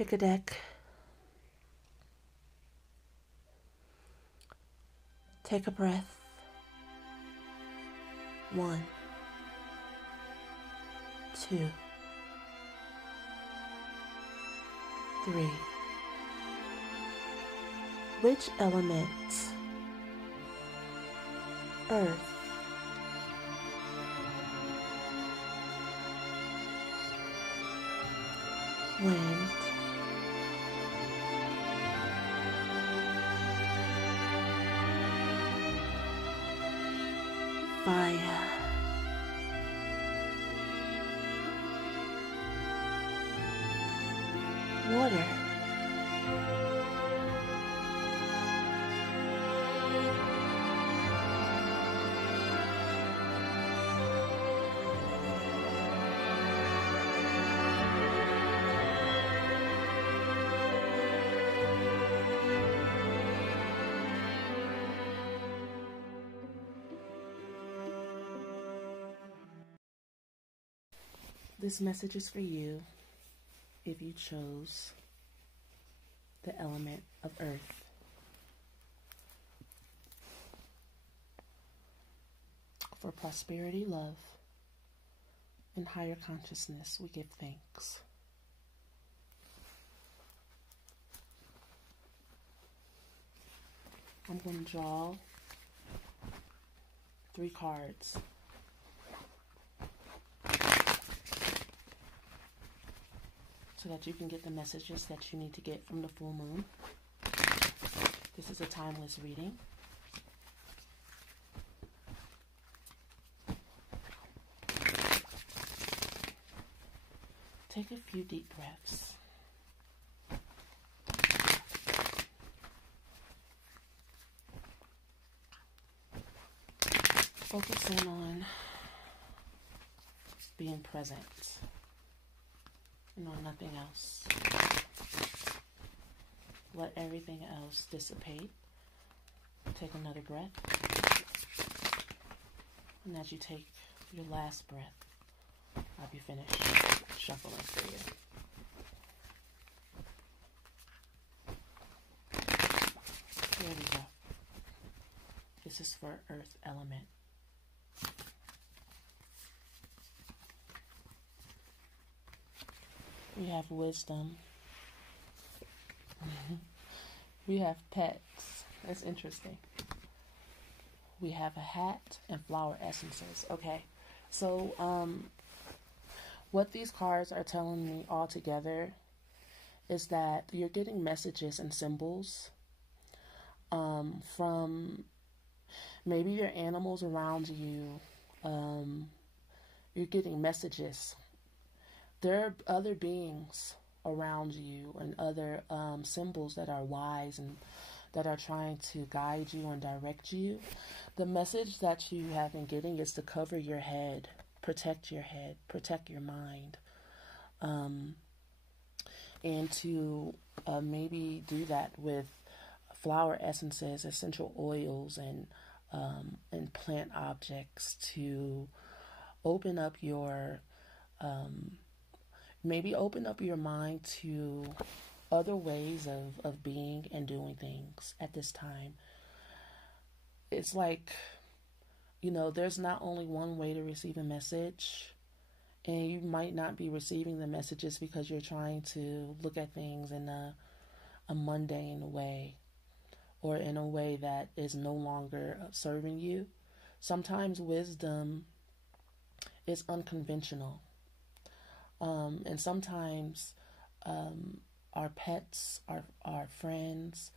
Pick a deck. Take a breath. 1, 2, 3. Which element? Earth. Wind. Fire. Water. This message is for you if you chose the element of earth. For prosperity, love, and higher consciousness, we give thanks. I'm going to draw 3 cards. So that you can get the messages that you need to get from the full moon. This is a timeless reading. Take a few deep breaths. Focus in on being present. And on nothing else. Let everything else dissipate. Take another breath. And as you take your last breath, I'll be finished shuffling for you. Here we go. This is for Earth element. We have wisdom. We have pets. That's interesting. We have a hat and flower essences. Okay. So, what these cards are telling me all together is that you're getting messages and symbols from maybe your animals around you. You're getting messages. There are other beings around you and other symbols that are wise and that are trying to guide you and direct you. The message that you have been getting is to cover your head, protect your mind, and to maybe do that with flower essences, essential oils, and plant objects to open up your maybe open up your mind to other ways of being and doing things at this time. It's like, there's not only one way to receive a message, and you might not be receiving the messages because you're trying to look at things in a mundane way or in a way that is no longer serving you. Sometimes wisdom is unconventional. And sometimes our pets, our friends,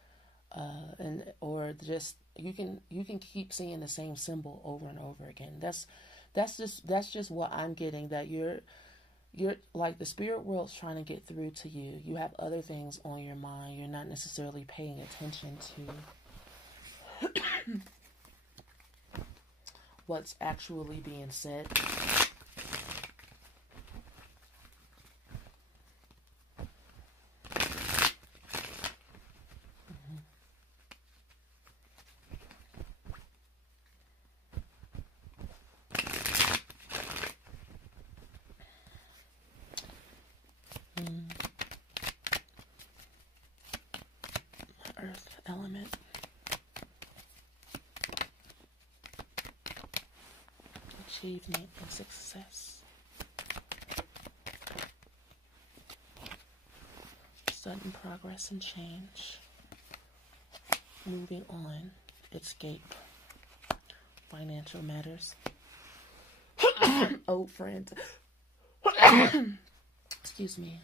or just you can keep seeing the same symbol over and over again. That's just what I'm getting, that you're like the spirit world's trying to get through to you. You have other things on your mind. You're not necessarily paying attention to what's actually being said. achievement and success. Sudden progress and change. Moving on. Escape. Financial matters. Old friends. Excuse me.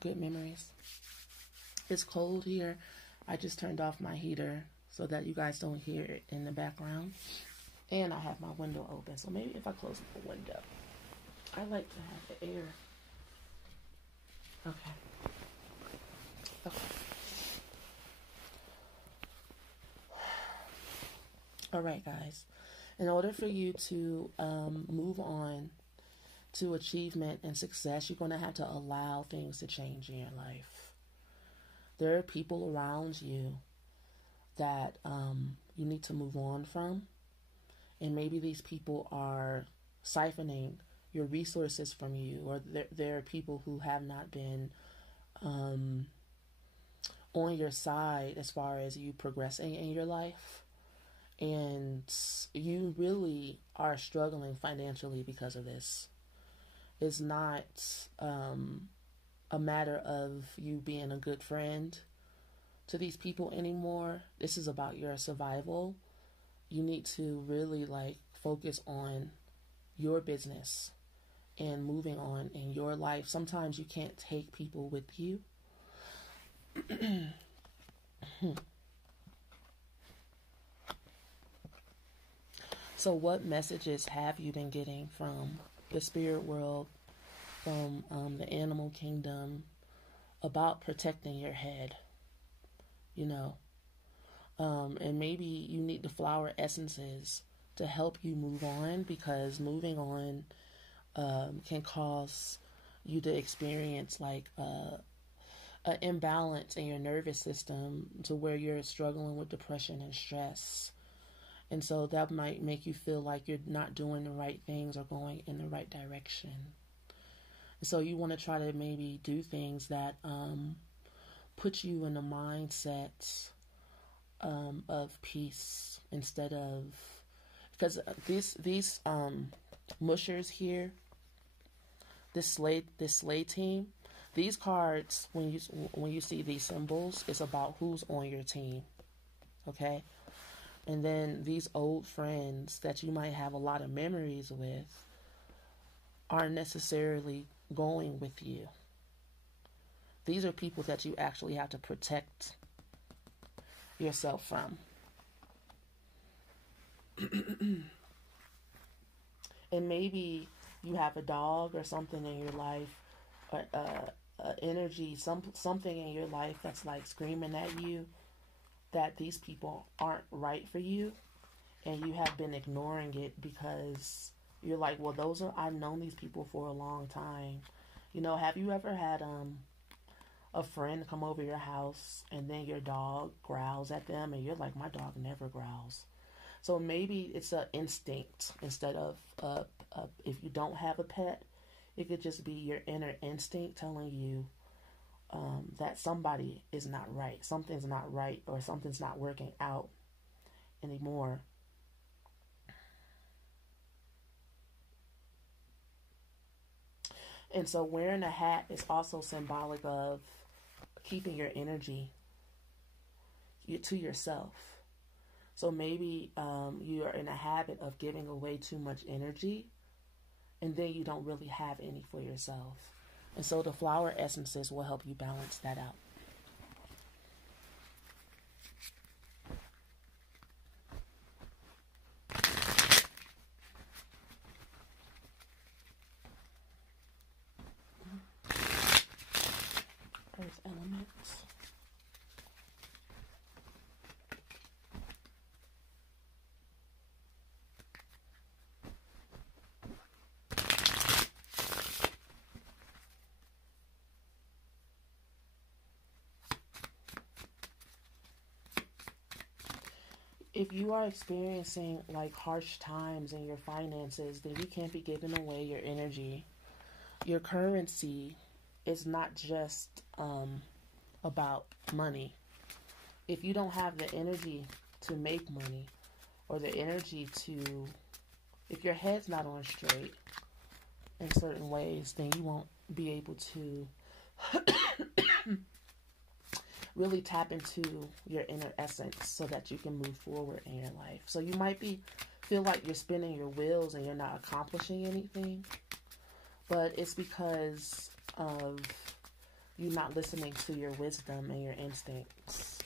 Good memories. It's cold here. I just turned off my heater so that you guys don't hear it in the background. And I have my window open. So maybe if I close the window. I like to have the air. Okay. Okay. All right, guys. In order for you to move on to achievement and success, you're going to have to allow things to change in your life. There are people around you that you need to move on from. And maybe these people are siphoning your resources from you, or there are people who have not been on your side as far as you progressing in your life. And you really are struggling financially because of this. It's not a matter of you being a good friend to these people anymore. This is about your survival. You need to really focus on your business and moving on in your life. Sometimes you can't take people with you. So what messages have you been getting from the spirit world, from the animal kingdom, about protecting your head? And maybe you need the flower essences to help you move on, because moving on can cause you to experience an imbalance in your nervous system to where you're struggling with depression and stress. And so that might make you feel like you're not doing the right things or going in the right direction. So you want to try to maybe do things that put you in a mindset of peace, instead of, because these mushers here, this sleigh team, these cards, when you see these symbols, it's about who's on your team. Okay? And then these old friends that you might have a lot of memories with aren't necessarily going with you. These are people that you actually have to protect yourself from. And maybe you have a dog or something in your life, energy, something in your life that's screaming at you that these people aren't right for you, and you have been ignoring it because you're like, well, I've known these people for a long time. Have you ever had a friend come over your house and then your dog growls at them and you're like, my dog never growls? So maybe it's an instinct instead of if you don't have a pet, it could just be your inner instinct telling you that somebody is not right, something's not right, or something's not working out anymore. And so wearing a hat is also symbolic of keeping your energy to yourself. So maybe you are in a habit of giving away too much energy, and then you don't really have any for yourself. And so the flower essences will help you balance that out. Earth elements. If you are experiencing harsh times in your finances, then you can't be giving away your energy. Your currency is not just about money. If you don't have the energy to make money, or the energy to if your head's not on straight in certain ways, then you won't be able to really tap into your inner essence so that you can move forward in your life. So you might feel like you're spinning your wheels and you're not accomplishing anything, but it's because of you not listening to your wisdom and your instincts.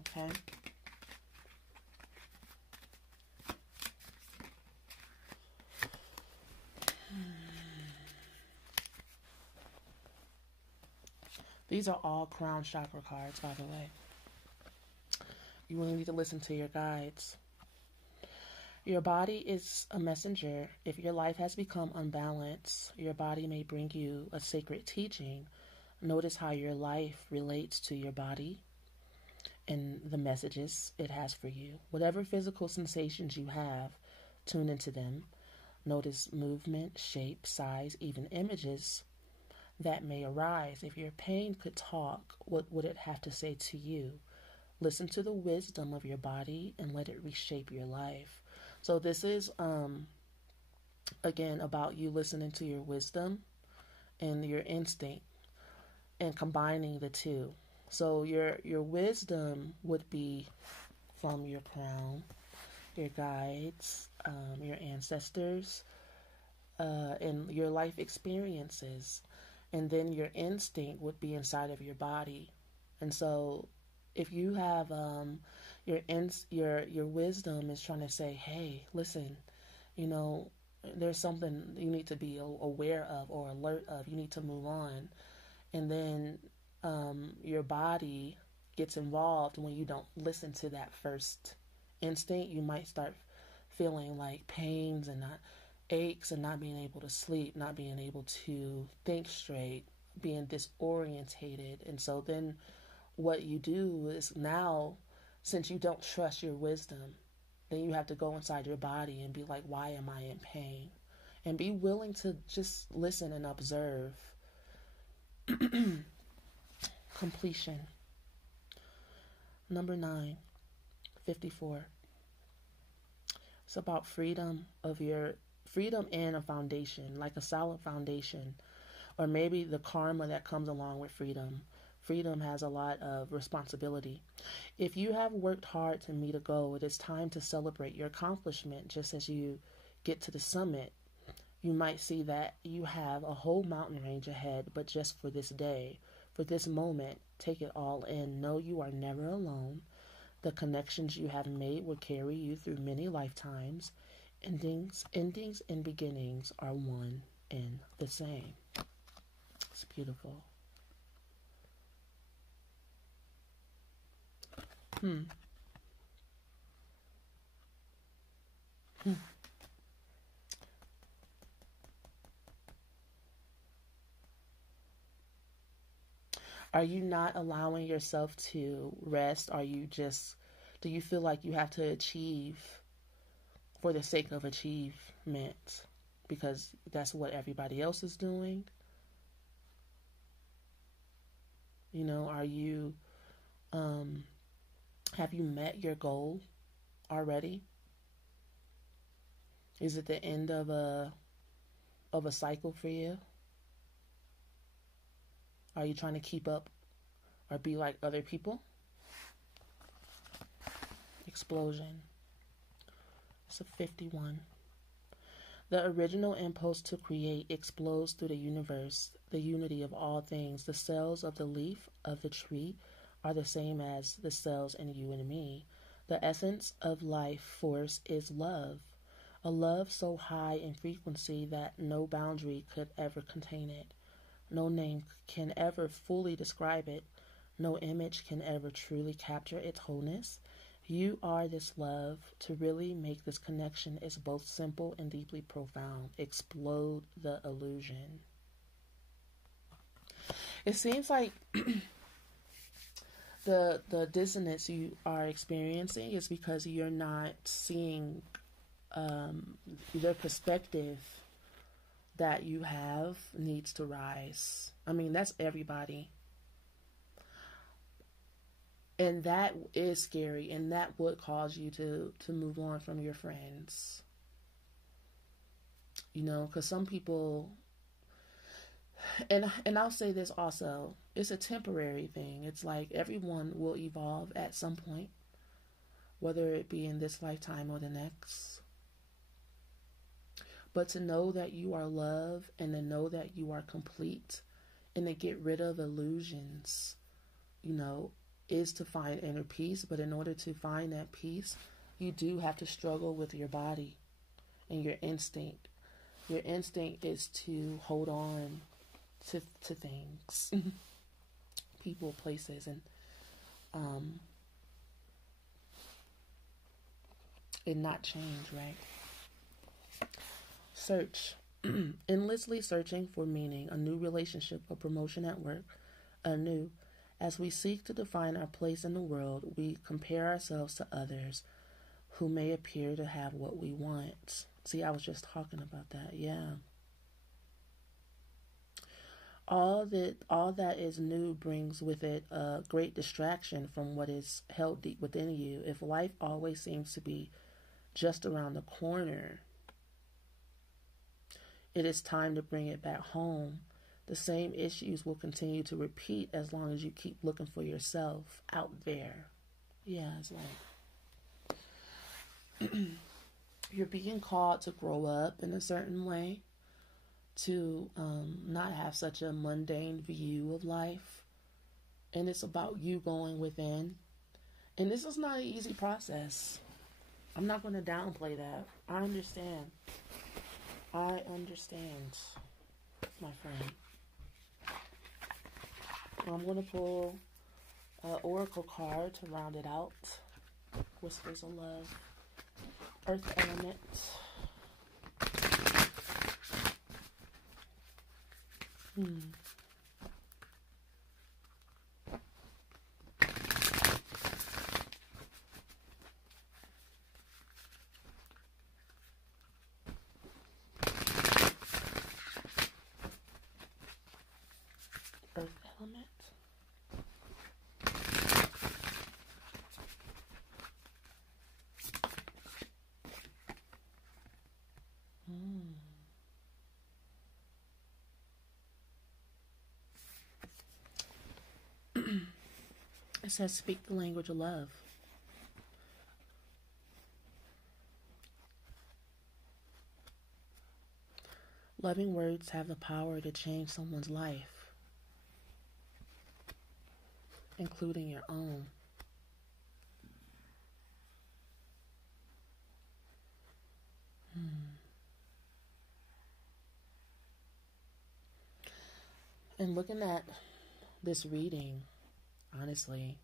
Okay? These are all crown chakra cards, by the way. You really need to listen to your guides. Your body is a messenger. If your life has become unbalanced, your body may bring you a sacred teaching. Notice how your life relates to your body and the messages it has for you. Whatever physical sensations you have, tune into them. Notice movement, shape, size, even images that may arise. If your pain could talk, what would it have to say to you? Listen to the wisdom of your body and let it reshape your life. So this is, again, about you listening to your wisdom and your instinct and combining the two. So your wisdom would be from your crown, your guides, your ancestors, and your life experiences. And then your instinct would be inside of your body. And so if you have your wisdom is trying to say, hey, listen, there's something you need to be aware of or alert of. You need to move on. And then your body gets involved when you don't listen to that first instinct. You might start feeling like pains and aches and not being able to sleep, not being able to think straight, being disorientated. And so then what you do is now, since you don't trust your wisdom, then you have to go inside your body and be like, why am I in pain? And be willing to just listen and observe. Completion. Number 9, 54. It's about freedom and a foundation, like a solid foundation, or maybe the karma that comes along with freedom. Freedom has a lot of responsibility. If you have worked hard to meet a goal, it is time to celebrate your accomplishment. Just as you get to the summit, you might see that you have a whole mountain range ahead, but just for this day, for this moment, take it all in. Know you are never alone. The connections you have made will carry you through many lifetimes. Endings and beginnings are one and the same. It's beautiful. Are you not allowing yourself to rest? Do you feel like you have to achieve for the sake of achievement because that's what everybody else is doing? Are you, have you met your goal already? Is it the end of a cycle for you? Are you trying to keep up or be like other people? Explosion. It's a 51. The original impulse to create explodes through the universe, the unity of all things. The cells of the leaf of the tree are the same as the cells in you and me. The essence of life force is love, a love so high in frequency that no boundary could ever contain it. No name can ever fully describe it. No image can ever truly capture its wholeness. You are this love. To really make this connection is both simple and deeply profound. Explode the illusion. It seems like the dissonance you are experiencing is because you're not seeing the perspective that you have needs to rise. I mean, that's everybody. And that is scary, and that would cause you to move on from your friends. You know, because some people, and I'll say this also, it's a temporary thing. It's like everyone will evolve at some point, whether it be in this lifetime or the next. But to know that you are loved and to know that you are complete and to get rid of illusions, you know, is to find inner peace. But in order to find that peace, you do have to struggle with your body and your instinct. Your instinct is to hold on to things, people, places, and not change, right? Search. Endlessly searching for meaning, a new relationship, a promotion at work, anew. As we seek to define our place in the world, we compare ourselves to others who may appear to have what we want. See, I was just talking about that. Yeah. All that is new brings with it a great distraction from what is held deep within you. If life always seems to be just around the corner, it is time to bring it back home. The same issues will continue to repeat as long as you keep looking for yourself out there. Yeah, it's like you're being called to grow up in a certain way, to not have such a mundane view of life. And it's about you going within. And this is not an easy process. I'm not going to downplay that. I understand, my friend. I'm going to pull an oracle card to round it out. Whispers of Love. Earth element. Earth element. It says, speak the language of love. Loving words have the power to change someone's life, including your own. And looking at this reading, honestly,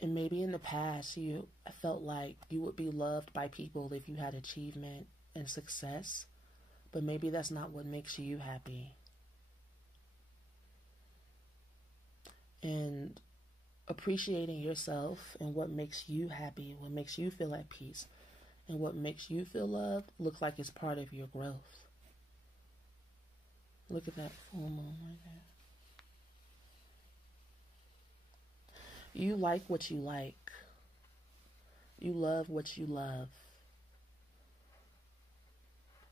and maybe in the past you felt like you would be loved by people if you had achievement and success, but maybe that's not what makes you happy. And appreciating yourself and what makes you happy, what makes you feel at peace, and what makes you feel loved looks like it's part of your growth. Look at that full moon right there. You like what you like. You love what you love.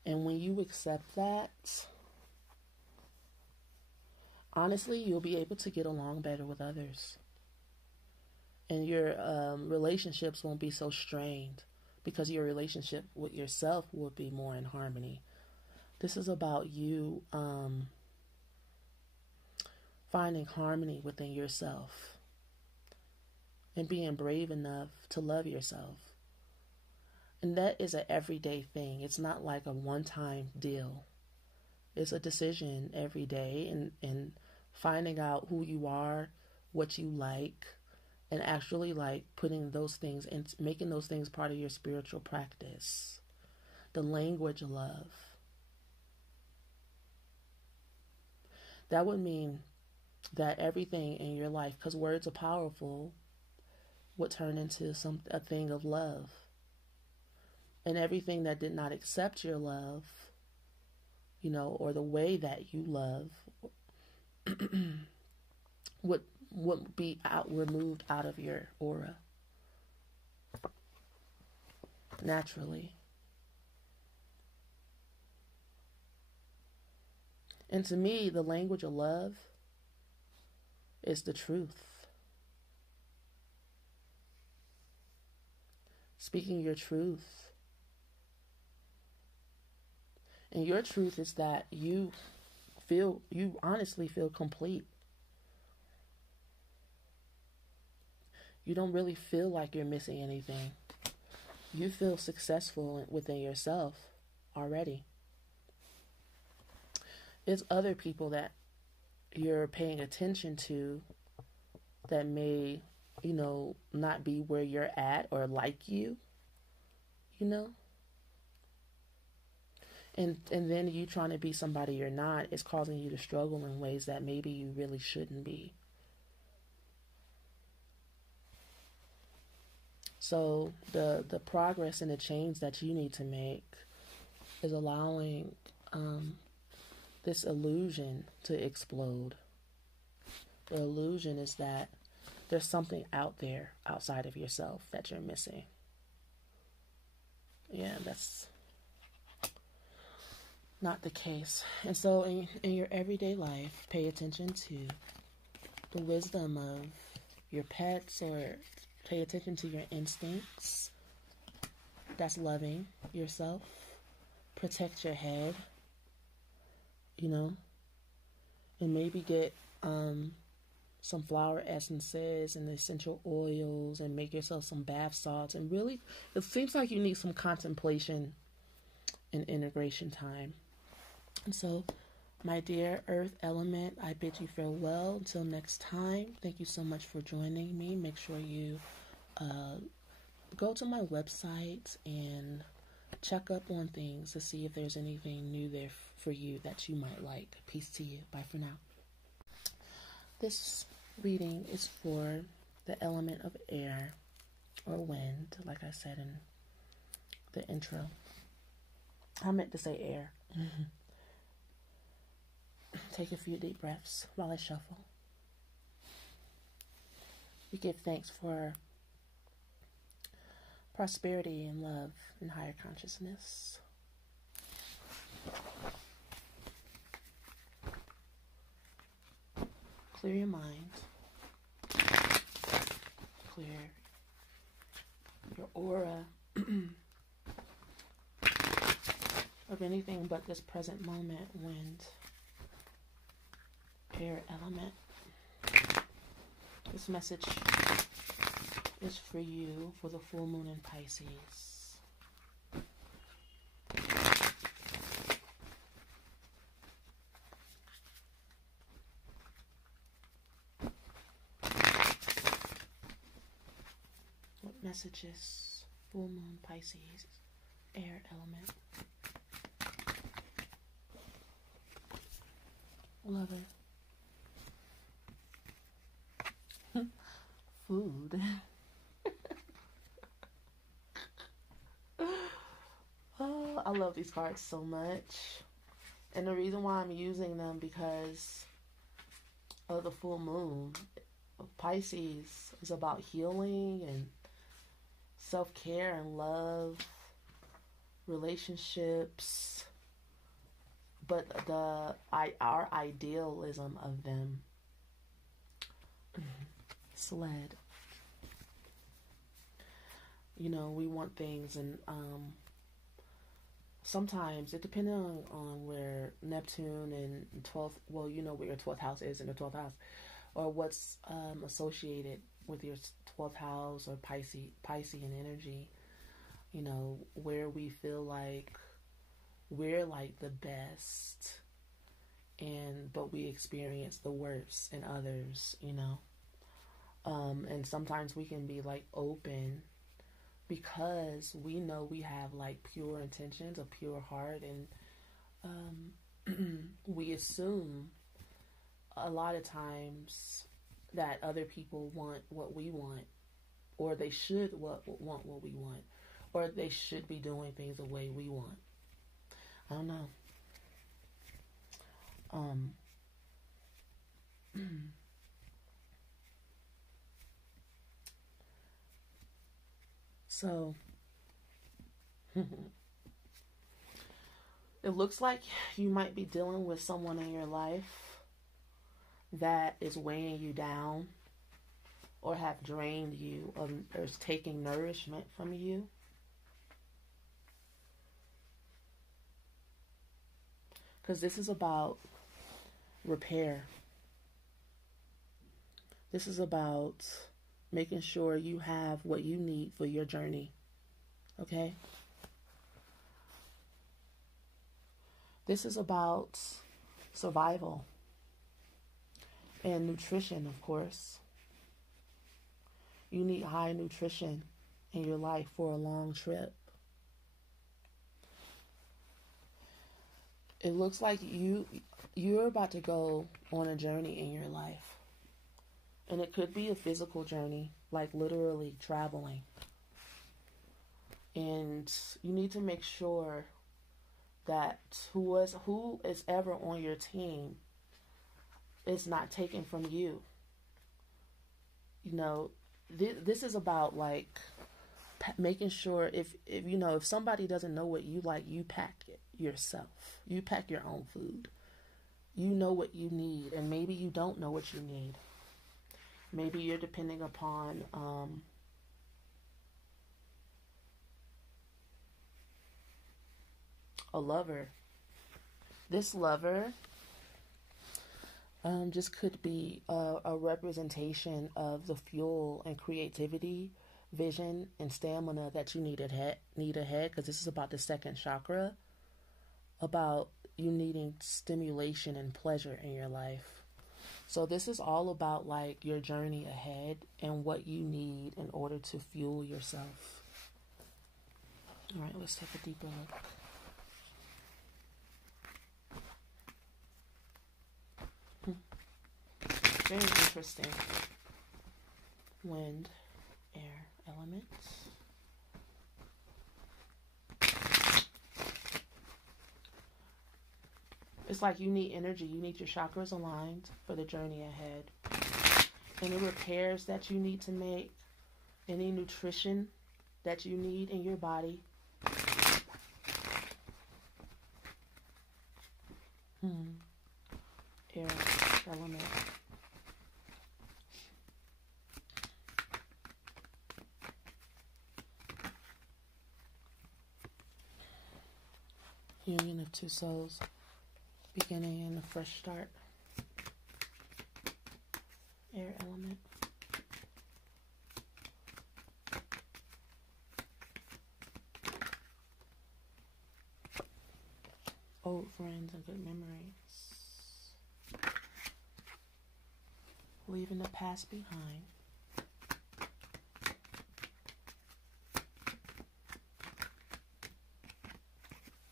And when you accept that, honestly, you'll be able to get along better with others. And your relationships won't be so strained because your relationship with yourself will be more in harmony. This is about you finding harmony within yourself and being brave enough to love yourself. And that is an everyday thing. It's not like a one-time deal. It's a decision every day, and finding out who you are, what you like, and actually like putting those things and making those things part of your spiritual practice. The language of love. That would mean that everything in your life, because words are powerful, would turn into a thing of love. And everything that did not accept your love, or the way that you love, would be removed out of your aura naturally. And to me, the language of love is the truth. Speaking your truth. And your truth is that you honestly feel complete. You don't really feel like you're missing anything. You feel successful within yourself already. It's other people that you're paying attention to that may, not be where you're at or like you, And then you trying to be somebody you're not is causing you to struggle in ways that maybe you really shouldn't be. So the progress and the change that you need to make is allowing this illusion to explode. The illusion is that there's something out there outside of yourself that you're missing. Yeah, that's not the case. And so in your everyday life, pay attention to the wisdom of your pets, or pay attention to your instincts. That's loving yourself. Protect your head, and maybe get some flower essences and essential oils and make yourself some bath salts. And really, it seems like you need some contemplation and integration time. And so, my dear earth element, I bid you farewell until next time. Thank you so much for joining me. Make sure you go to my website and check up on things to see if there's anything new there for you that you might like. Peace to you. Bye for now. This reading is for the element of air or wind, like I said in the intro. I meant to say air. Take a few deep breaths while I shuffle. We give thanks for prosperity and love and higher consciousness. Clear your mind. Clear your aura of anything but this present moment. Wind, air element. This message is for you for the full moon in Pisces. What messages? Full moon Pisces, air element. Lover. Food. Oh, I love these cards so much. And the reason why I'm using them because of the full moon. Pisces is about healing and self-care and love, relationships, but our idealism of them. Sled. We want things, and sometimes it depends on where Neptune and 12th, where your 12th house is in the 12th house, or what's associated with your 12th house or Piscean energy, where we feel like we're like the best, but we experience the worst in others, and sometimes we can be like open because we know we have like pure intentions, a pure heart, and we assume a lot of times that other people want what we want, or they should want what we want, or they should be doing things the way we want. I don't know. So it looks like you might be dealing with someone in your life that is weighing you down or have drained you or is taking nourishment from you. Because this is about repair. This is about making sure you have what you need for your journey. Okay? This is about survival and nutrition, of course. You need high nutrition in your life for a long trip. It looks like you're about to go on a journey in your life. And it could be a physical journey, like literally traveling. And you need to make sure that who is ever on your team is not taken from you. You know, this is about like making sure if somebody doesn't know what you like, you pack it yourself. You pack your own food. You know what you need, and maybe you don't know what you need. Maybe you're depending upon a lover. This lover just could be a representation of the fuel and creativity, vision, and stamina that you need ahead. Because this is about the second chakra, about you needing stimulation and pleasure in your life. So this is all about like your journey ahead and what you need in order to fuel yourself. All right, let's take a deeper look. Very interesting. Wind, air, elements. It's like you need energy. You need your chakras aligned for the journey ahead. Any repairs that you need to make, any nutrition that you need in your body. Air element. Union of two souls, beginning and a fresh start. Air element. Old friends and good memories. Leaving the past behind.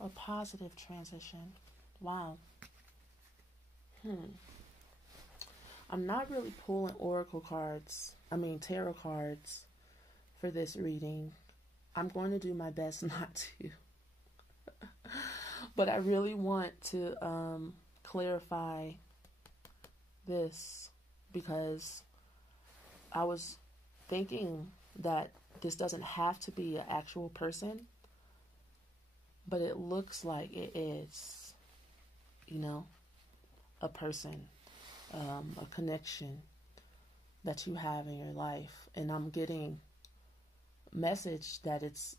A positive transition. Wow. I'm not really pulling tarot cards for this reading. I'm going to do my best not to. But I really want to clarify this because I was thinking that this doesn't have to be an actual person, but it looks like it is, a person, a connection that you have in your life. And I'm getting message that it's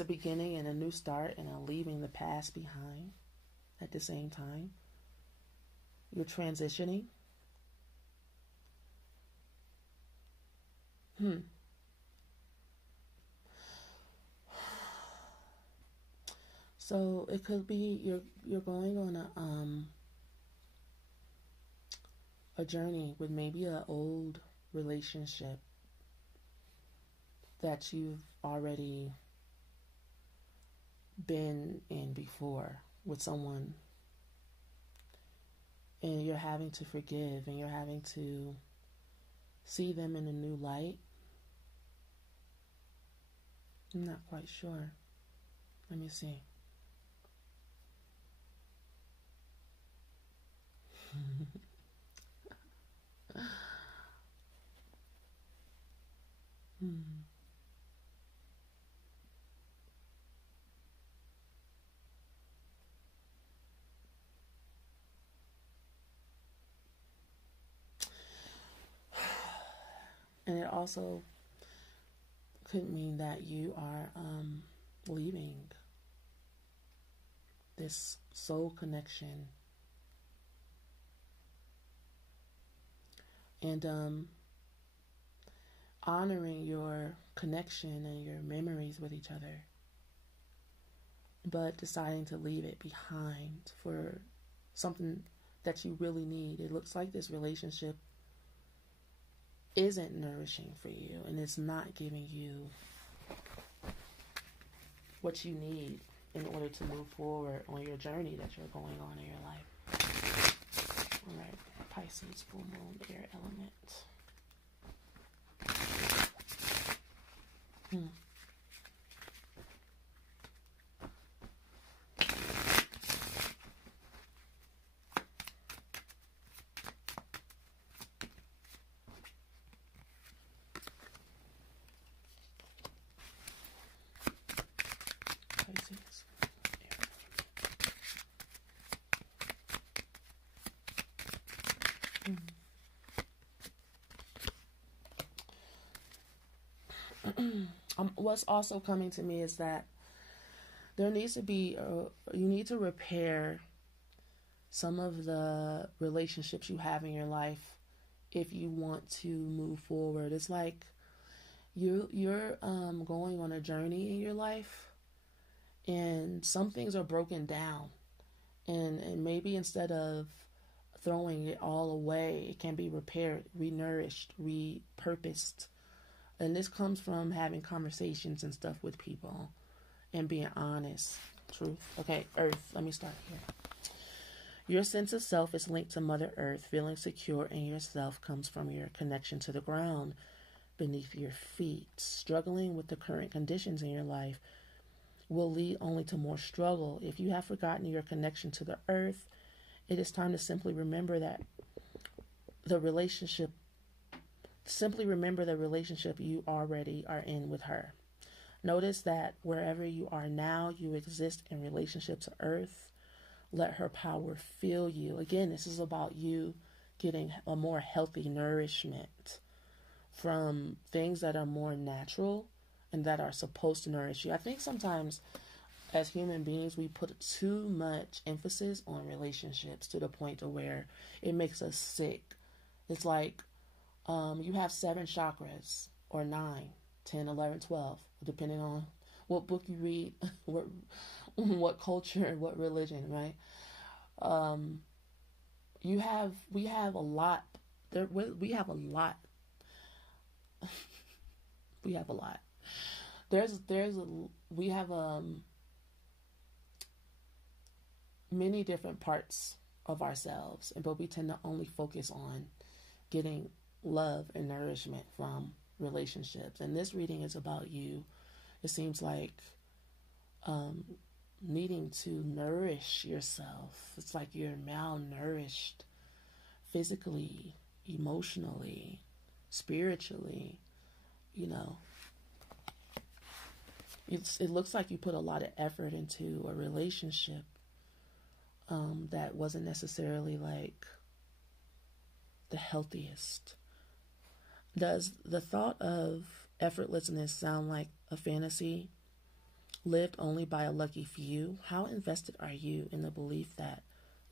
a beginning and a new start and a leaving the past behind at the same time. You're transitioning. So it could be you're going on a journey with maybe an old relationship that you've already been in before with someone, and you're having to forgive and you're having to see them in a new light. I'm not quite sure. Let me see. And it also could mean that you are leaving this soul connection. And honoring your connection and your memories with each other, but deciding to leave it behind for something that you really need. It looks like this relationship isn't nourishing for you, and it's not giving you what you need in order to move forward on your journey that you're going on in your life. All right, Pisces, full moon, air element. Pisces, air element. What's also coming to me is that there needs to be, you need to repair some of the relationships you have in your life if you want to move forward. It's like you're going on a journey in your life, and some things are broken down, and maybe instead of throwing it all away, it can be repaired, renourished, repurposed. And this comes from having conversations and stuff with people and being honest. Truth. Okay, Earth. Let me start here. Your sense of self is linked to Mother Earth. Feeling secure in yourself comes from your connection to the ground beneath your feet. Struggling with the current conditions in your life will lead only to more struggle. If you have forgotten your connection to the earth, it is time to simply remember the relationship you already are in with her. Notice that wherever you are now, you exist in relationship to earth. Let her power fill you. Again, this is about you getting a more healthy nourishment from things that are more natural and that are supposed to nourish you. I think sometimes as human beings, we put too much emphasis on relationships to the point to where it makes us sick. It's like you have 7 chakras, or 9, 10, 11, 12, depending on what book you read, what culture, what religion, right? We have a lot. We have a lot. We have a lot. We have many different parts of ourselves, but we tend to only focus on getting love and nourishment from relationships. And this reading is about you. It seems like needing to nourish yourself. It's like you're malnourished physically, emotionally, spiritually, you know. It looks like you put a lot of effort into a relationship that wasn't necessarily like the healthiest. Does the thought of effortlessness sound like a fantasy lived only by a lucky few? How invested are you in the belief that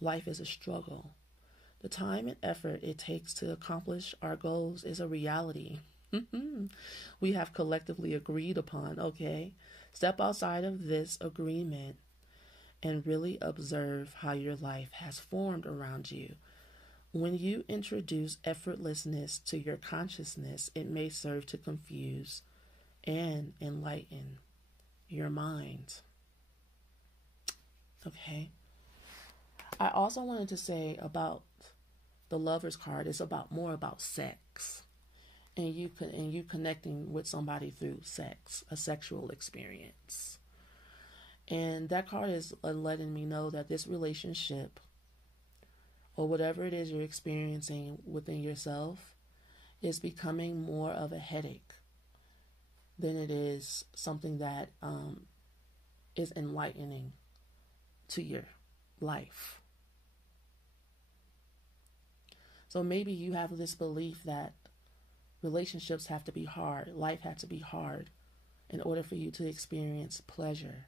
life is a struggle? The time and effort it takes to accomplish our goals is a reality we have collectively agreed upon, okay? Step outside of this agreement and really observe how your life has formed around you. When you introduce effortlessness to your consciousness, it may serve to confuse and enlighten your mind. Okay? I also wanted to say about the Lover's card, it's more about sex. And you connecting with somebody through sex, a sexual experience. And that card is letting me know that this relationship, or whatever it is you're experiencing within yourself, is becoming more of a headache than it is something that is enlightening to your life. So maybe you have this belief that Relationships have to be hard. Life has to be hard in order for you to experience pleasure.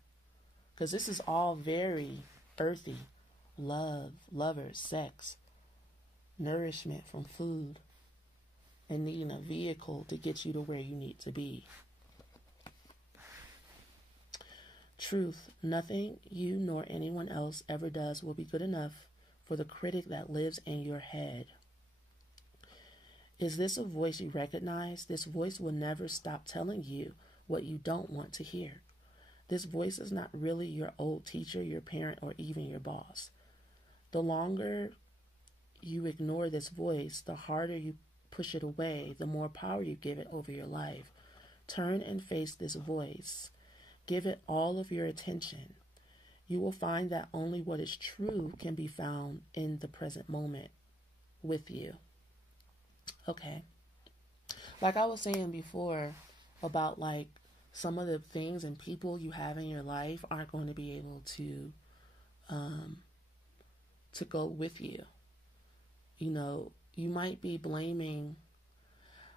Because this is all very earthy. Love, lovers, sex, nourishment from food, and needing a vehicle to get you to where you need to be. Truth, nothing you nor anyone else ever does will be good enough for the critic that lives in your head. Is this a voice you recognize? This voice will never stop telling you what you don't want to hear. This voice is not really your old teacher, your parent, or even your boss. The longer you ignore this voice, the harder you push it away, the more power you give it over your life. Turn and face this voice. Give it all of your attention. You will find that only what is true can be found in the present moment with you. Okay. Like I was saying before about like some of the things and people you have in your life aren't going to be able to go with you. You know, you might be blaming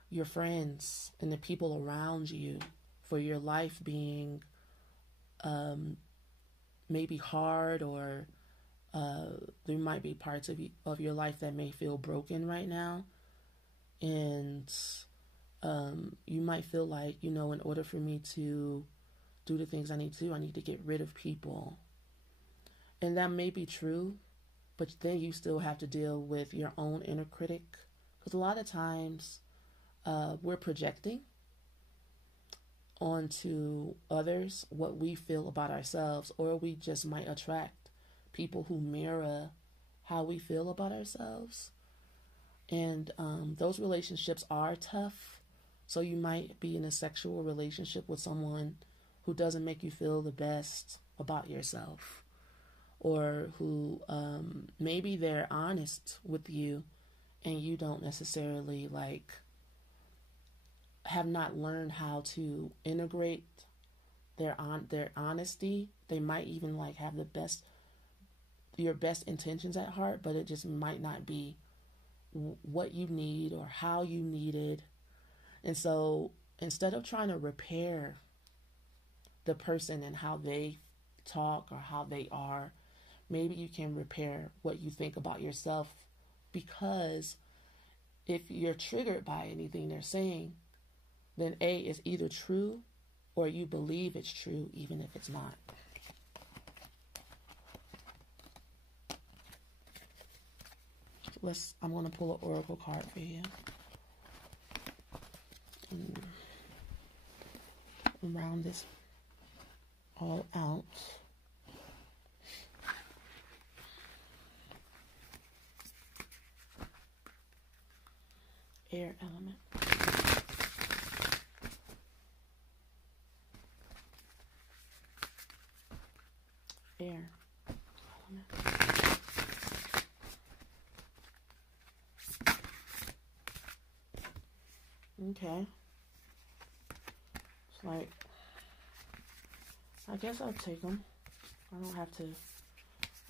your friends and the people around you for your life being maybe hard, or there might be parts of your life that may feel broken right now. And you might feel like, you know, in order for me to do the things I need to do, I need to get rid of people. And that may be true, but then you still have to deal with your own inner critic. Because a lot of times we're projecting onto others what we feel about ourselves, or we just might attract people who mirror how we feel about ourselves. And those relationships are tough. So you might be in a sexual relationship with someone who doesn't make you feel the best about yourself, or who maybe they're honest with you and you don't necessarily like have not learned how to integrate their honesty. They might even like have your best intentions at heart, but it just might not be what you need or how you need it. And so instead of trying to repair the person and how they talk or how they are, maybe you can repair what you think about yourself. Because if you're triggered by anything they're saying, then A, is either true or you believe it's true even if it's not. I'm going to pull an oracle card for you. And round this all out. Air element. Air element. Okay. It's like, I guess I'll take them. I don't have to,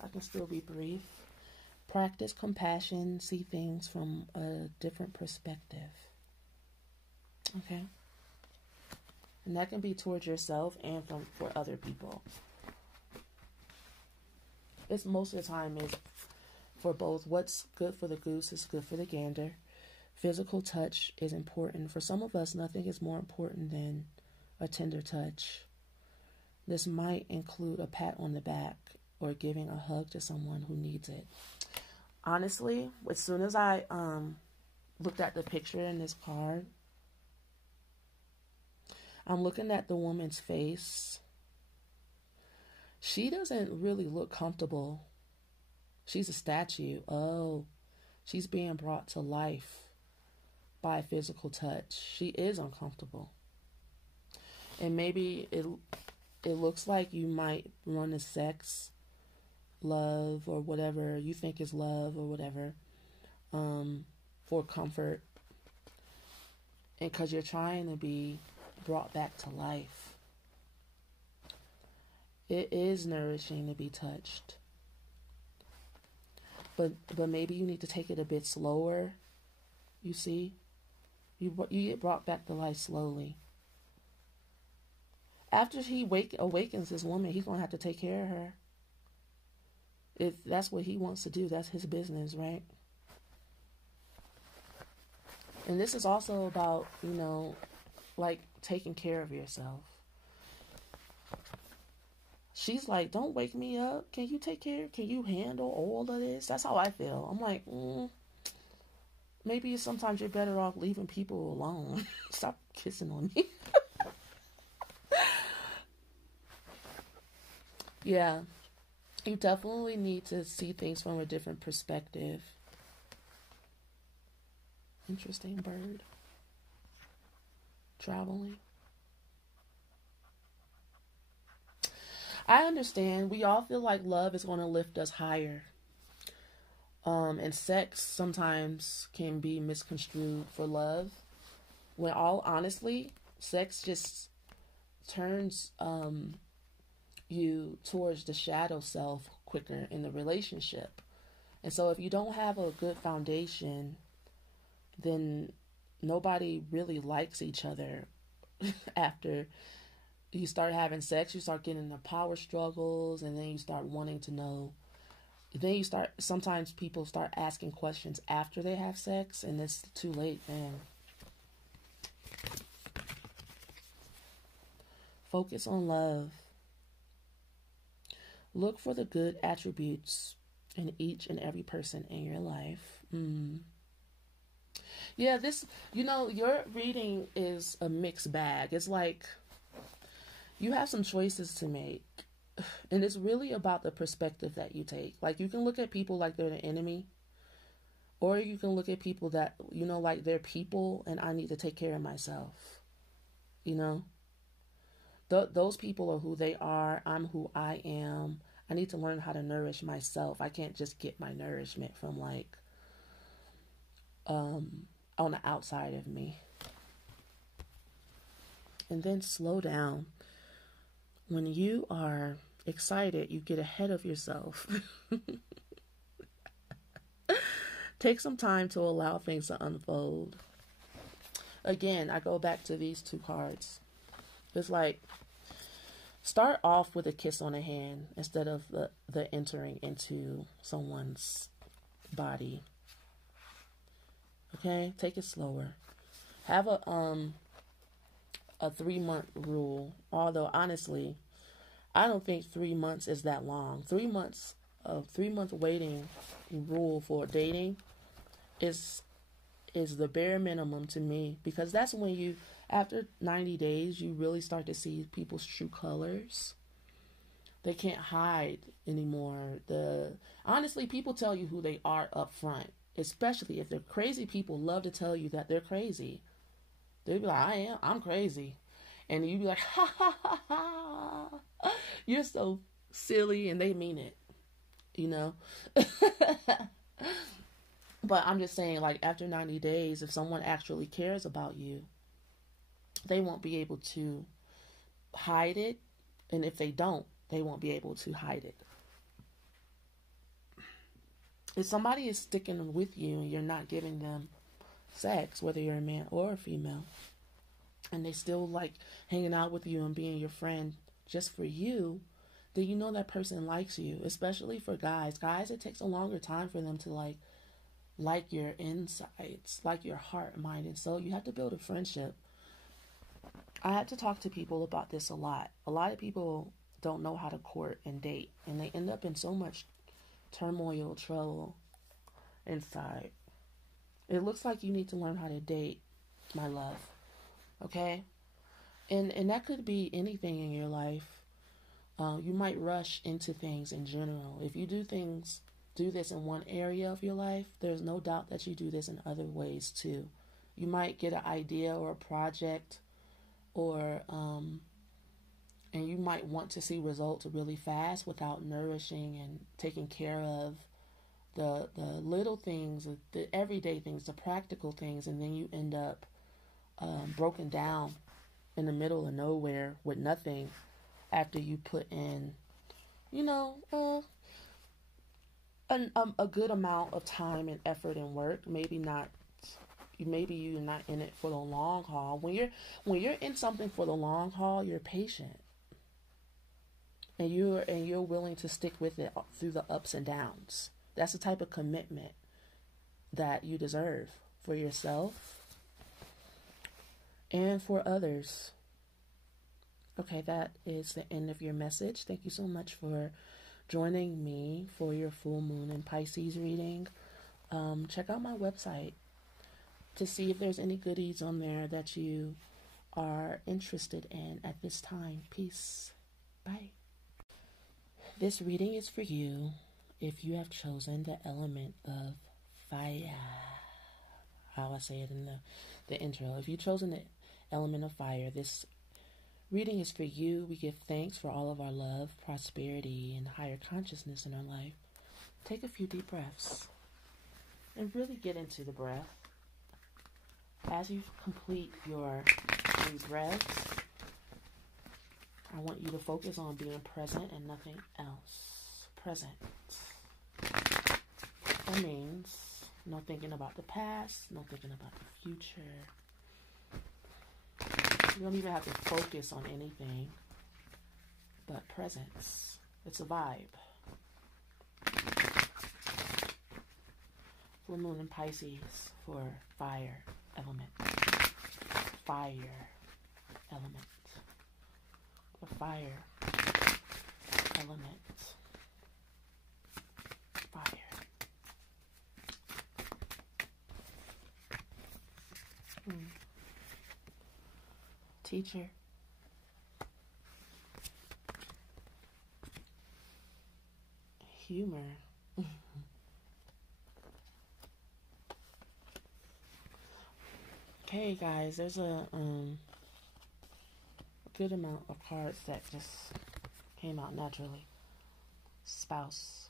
I can still be brief. Practice compassion, see things from a different perspective. Okay? And that can be towards yourself and for other people. It's most of the time is for both. What's good for the goose is good for the gander. Physical touch is important. For some of us, nothing is more important than a tender touch. This might include a pat on the back or giving a hug to someone who needs it. Honestly, as soon as I looked at the picture in this card, I'm looking at the woman's face. She doesn't really look comfortable. She's a statue. Oh, she's being brought to life by physical touch. She is uncomfortable. And maybe it looks like you might run to sex, love, or whatever you think is love or whatever, for comfort. And because you're trying to be brought back to life. It is nourishing to be touched. But maybe you need to take it a bit slower, you see? You get brought back to life slowly. After he awakens this woman, he's going to have to take care of her. If that's what he wants to do, that's his business, right? And this is also about, like taking care of yourself. She's like, don't wake me up. Can you take care? Can you handle all of this? That's how I feel. I'm like, maybe sometimes you're better off leaving people alone. Stop kissing on me. Yeah, you definitely need to see things from a different perspective. Interesting bird. Traveling. I understand. We all feel like love is going to lift us higher. And sex sometimes can be misconstrued for love. When all honestly, sex just turns you towards the shadow self quicker in the relationship. And so if you don't have a good foundation, then nobody really likes each other. After you start having sex, you start getting the power struggles, and then you start wanting to know. Then sometimes people start asking questions after they have sex, and it's too late, man. Focus on love. Look for the good attributes in each and every person in your life. Yeah, your reading is a mixed bag. It's like you have some choices to make. And it's really about the perspective that you take. Like, you can look at people like they're the enemy. Or you can look at people that, like they're people and I need to take care of myself. Those people are who they are. I'm who I am. I need to learn how to nourish myself. I can't just get my nourishment from on the outside of me. And then slow down. When you are excited, you get ahead of yourself. Take some time to allow things to unfold. Again, I go back to these two cards. It's like, start off with a kiss on the hand instead of the entering into someone's body. Okay? Take it slower. Have a 3-month rule. Although, honestly, I don't think 3 months is that long. 3 months, a 3-month waiting rule for dating is the bare minimum to me, because that's when after 90 days, you really start to see people's true colors. They can't hide anymore. Honestly, people tell you who they are up front, especially if they're crazy. People love to tell you that they're crazy. They'll be like, I'm crazy. And you be like, ha, ha, ha, ha. You're so silly, and they mean it, But I'm just saying, like, after 90 days, if someone actually cares about you, they won't be able to hide it. And if they don't, they won't be able to hide it. If somebody is sticking with you and you're not giving them sex, whether you're a man or a female, and they still like hanging out with you and being your friend just for you, then you know that person likes you. Especially for guys. Guys, it takes a longer time for them to like your insides, like your heart, mind, and soul. You have to build a friendship. I had to talk to people about this a lot. A lot of people don't know how to court and date, and they end up in so much turmoil, trouble inside. It looks like you need to learn how to date, my love. Okay? And that could be anything in your life. You might rush into things in general. If you do this in one area of your life, there's no doubt that you do this in other ways too. You might get an idea or a project, or and you might want to see results really fast without nourishing and taking care of the little things, the everyday things, the practical things, and then you end up broken down in the middle of nowhere with nothing after you put in, a good amount of time and effort and work. Maybe not, maybe you're not in it for the long haul. When you're in something for the long haul, you're patient. And you're willing to stick with it through the ups and downs. That's the type of commitment that you deserve for yourself and for others. Okay, that is the end of your message. Thank you so much for joining me for your full moon and Pisces reading. Check out my website to see if there's any goodies on there that you are interested in at this time. Peace. Bye. This reading is for you if you have chosen the element of fire. How I say it in the intro. If you've chosen the element of fire, this reading is for you. We give thanks for all of our love, prosperity, and higher consciousness in our life. Take a few deep breaths and really get into the breath. As you complete your 3 breaths, I want you to focus on being present and nothing else. Present. That means no thinking about the past, no thinking about the future. You don't even have to focus on anything but presence. It's a vibe. Full moon in Pisces for fire element. Fire element. The fire element. Fire. Teacher. Humor. Okay, guys, there's a good amount of cards that just came out naturally. Spouse.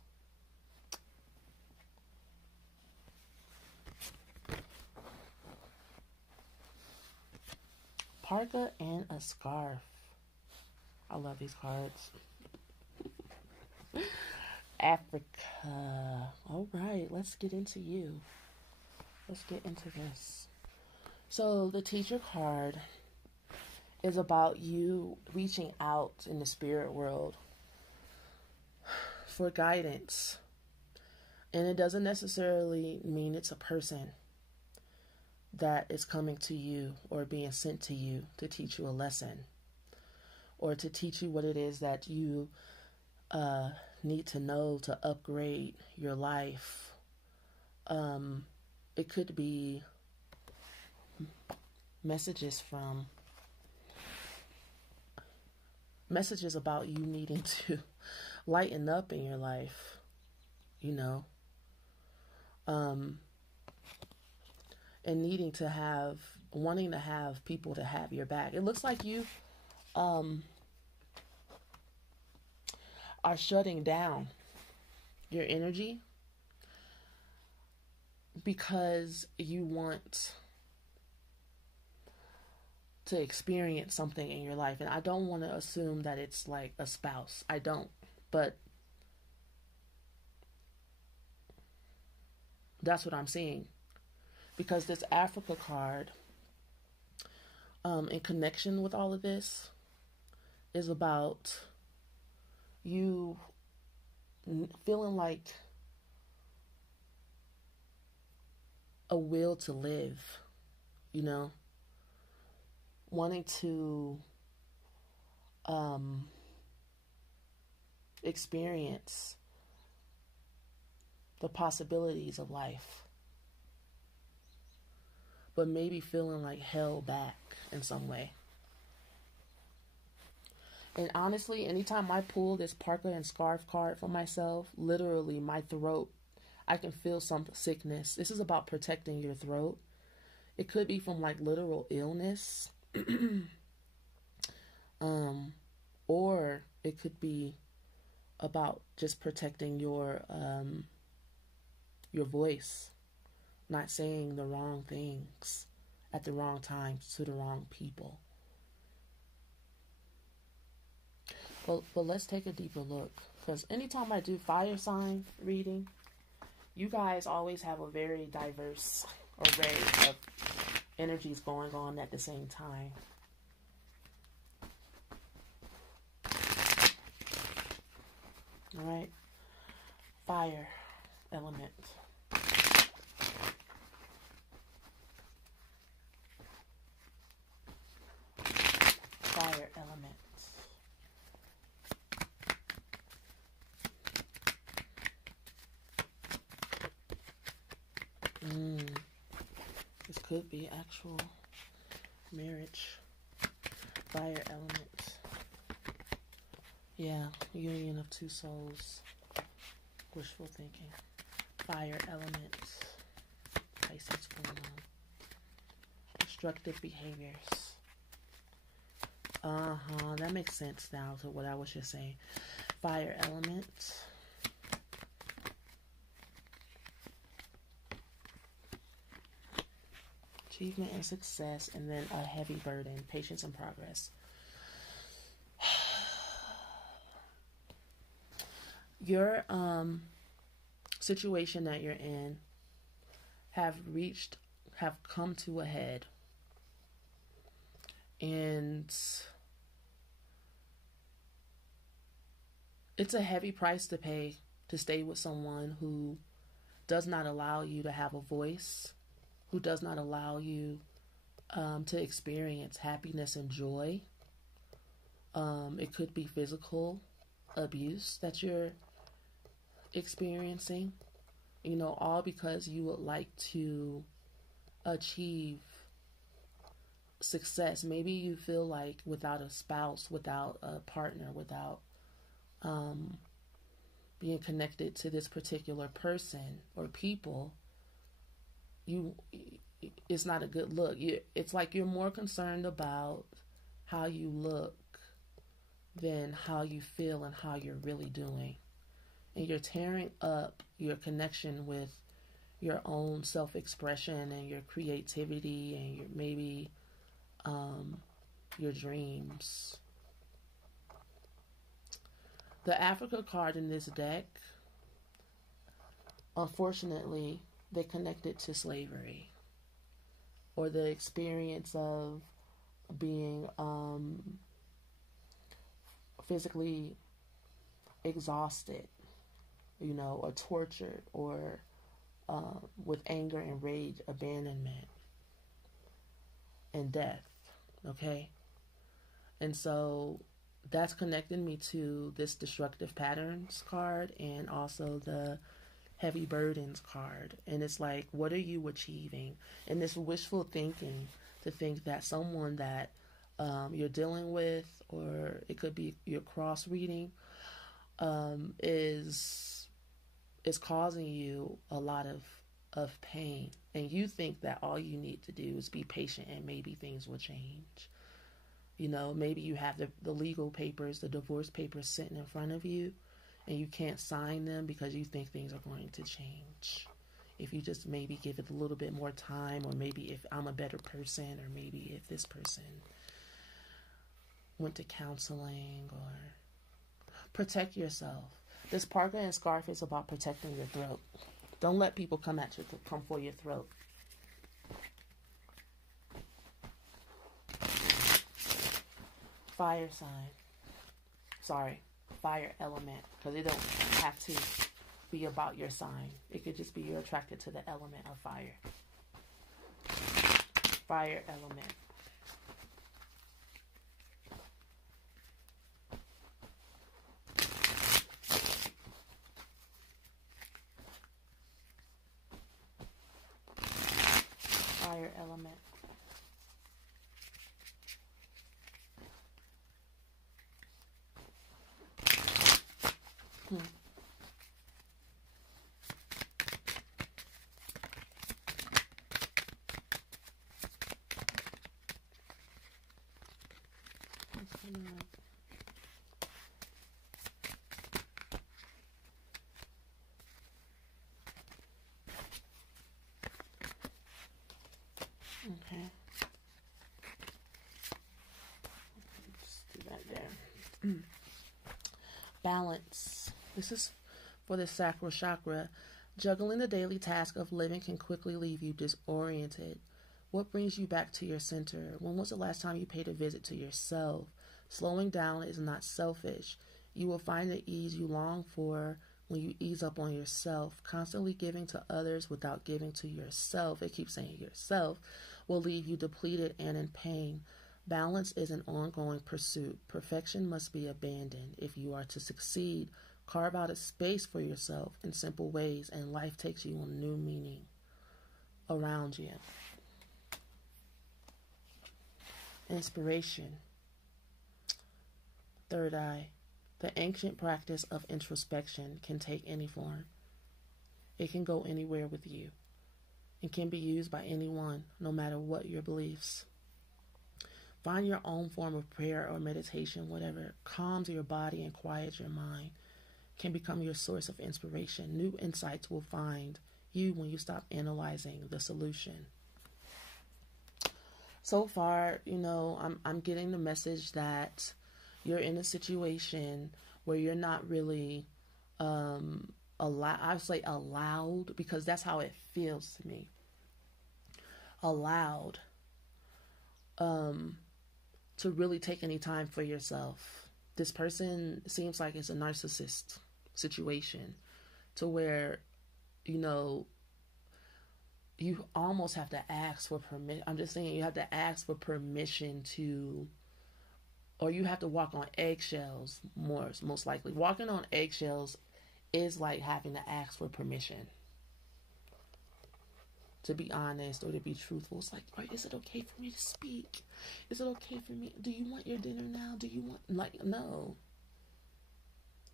Parka and a scarf. I love these cards. Africa. All right, let's get into you. Let's get into this. So the teacher card is about you reaching out in the spirit world for guidance. And it doesn't necessarily mean it's a person that is coming to you or being sent to you to teach you a lesson or to teach you what it is that you need to know to upgrade your life. It could be messages about you needing to lighten up in your life, you know, and wanting to have people to have your back. It looks like you are shutting down your energy because you want to experience something in your life. And I don't want to assume that it's like a spouse. I don't. But that's what I'm seeing. Because this Africa card, in connection with all of this, is about you feeling like a will to live, you know? Wanting to experience the possibilities of life, but maybe feeling like held back in some way. And honestly, anytime I pull this parka and scarf card for myself, literally my throat, I can feel some sickness. This is about protecting your throat. It could be from like literal illness. Or it could be about just protecting your voice, not saying the wrong things at the wrong time to the wrong people. But let's take a deeper look, because anytime I do fire sign reading, you guys always have a very diverse array of energies going on at the same time. All right. Fire element. Fire element. This could be actual marriage. Fire element. Yeah, union of two souls. Wishful thinking. Fire element. Pisces going on. Destructive behaviors. That makes sense now to what I was just saying. Fire element. Achievement and success, and then a heavy burden, patience and progress. Your situation that you're in have come to a head, and it's a heavy price to pay to stay with someone who does not allow you to have a voice, who does not allow you to experience happiness and joy. It could be physical abuse that you're experiencing, all because you would like to achieve success. Maybe you feel like without a spouse, without a partner, without being connected to this particular person or people, it's not a good look. It's like you're more concerned about how you look than how you feel and how you're really doing. And you're tearing up your connection with your own self-expression and your creativity and maybe your dreams. The Africa card in this deck, unfortunately, they connect it to slavery or the experience of being physically exhausted, or tortured, or with anger and rage, abandonment, and death. Okay? And so that's connecting me to this destructive patterns card and also the heavy burdens card. And it's like, what are you achieving? And this wishful thinking to think that someone that you're dealing with, or it could be your cross reading, is causing you a lot of pain. And you think that all you need to do is be patient and maybe things will change. Maybe you have the legal papers, the divorce papers sitting in front of you, and you can't sign them because you think things are going to change. If you just maybe give it a little bit more time, or maybe if I'm a better person, or maybe if this person went to counseling, or protect yourself. This parka and scarf is about protecting your throat. Don't let people come for your throat. Fire sign. Sorry, fire element, because it don't have to be about your sign. It could just be you're attracted to the element of fire. Fire element. Fire element. Okay. Just do that there. Balance. This is for the sacral chakra. Juggling the daily task of living can quickly leave you disoriented. What brings you back to your center? When was the last time you paid a visit to yourself? Slowing down is not selfish. You will find the ease you long for when you ease up on yourself. Constantly giving to others without giving to yourself, it keeps saying yourself, will leave you depleted and in pain. Balance is an ongoing pursuit. Perfection must be abandoned. If you are to succeed, carve out a space for yourself in simple ways, and life takes you on new meaning around you. Inspiration. Third eye. The ancient practice of introspection can take any form. It can go anywhere with you. It can be used by anyone, no matter what your beliefs. Find your own form of prayer or meditation, whatever calms your body and quiets your mind, can become your source of inspiration. New insights will find you when you stop analyzing the solution. So far, I'm getting the message that you're in a situation where you're not really allowed, because that's how it feels to me. Allowed to really take any time for yourself. This person seems like it's a narcissist situation to where, you almost have to ask for permission. I'm just saying you have to ask for permission to, or you have to walk on eggshells most likely. Walking on eggshells is like having to ask for permission. To be honest or to be truthful. It's like, is it okay for me to speak? Is it okay for me? Do you want your dinner now? Do you want, no.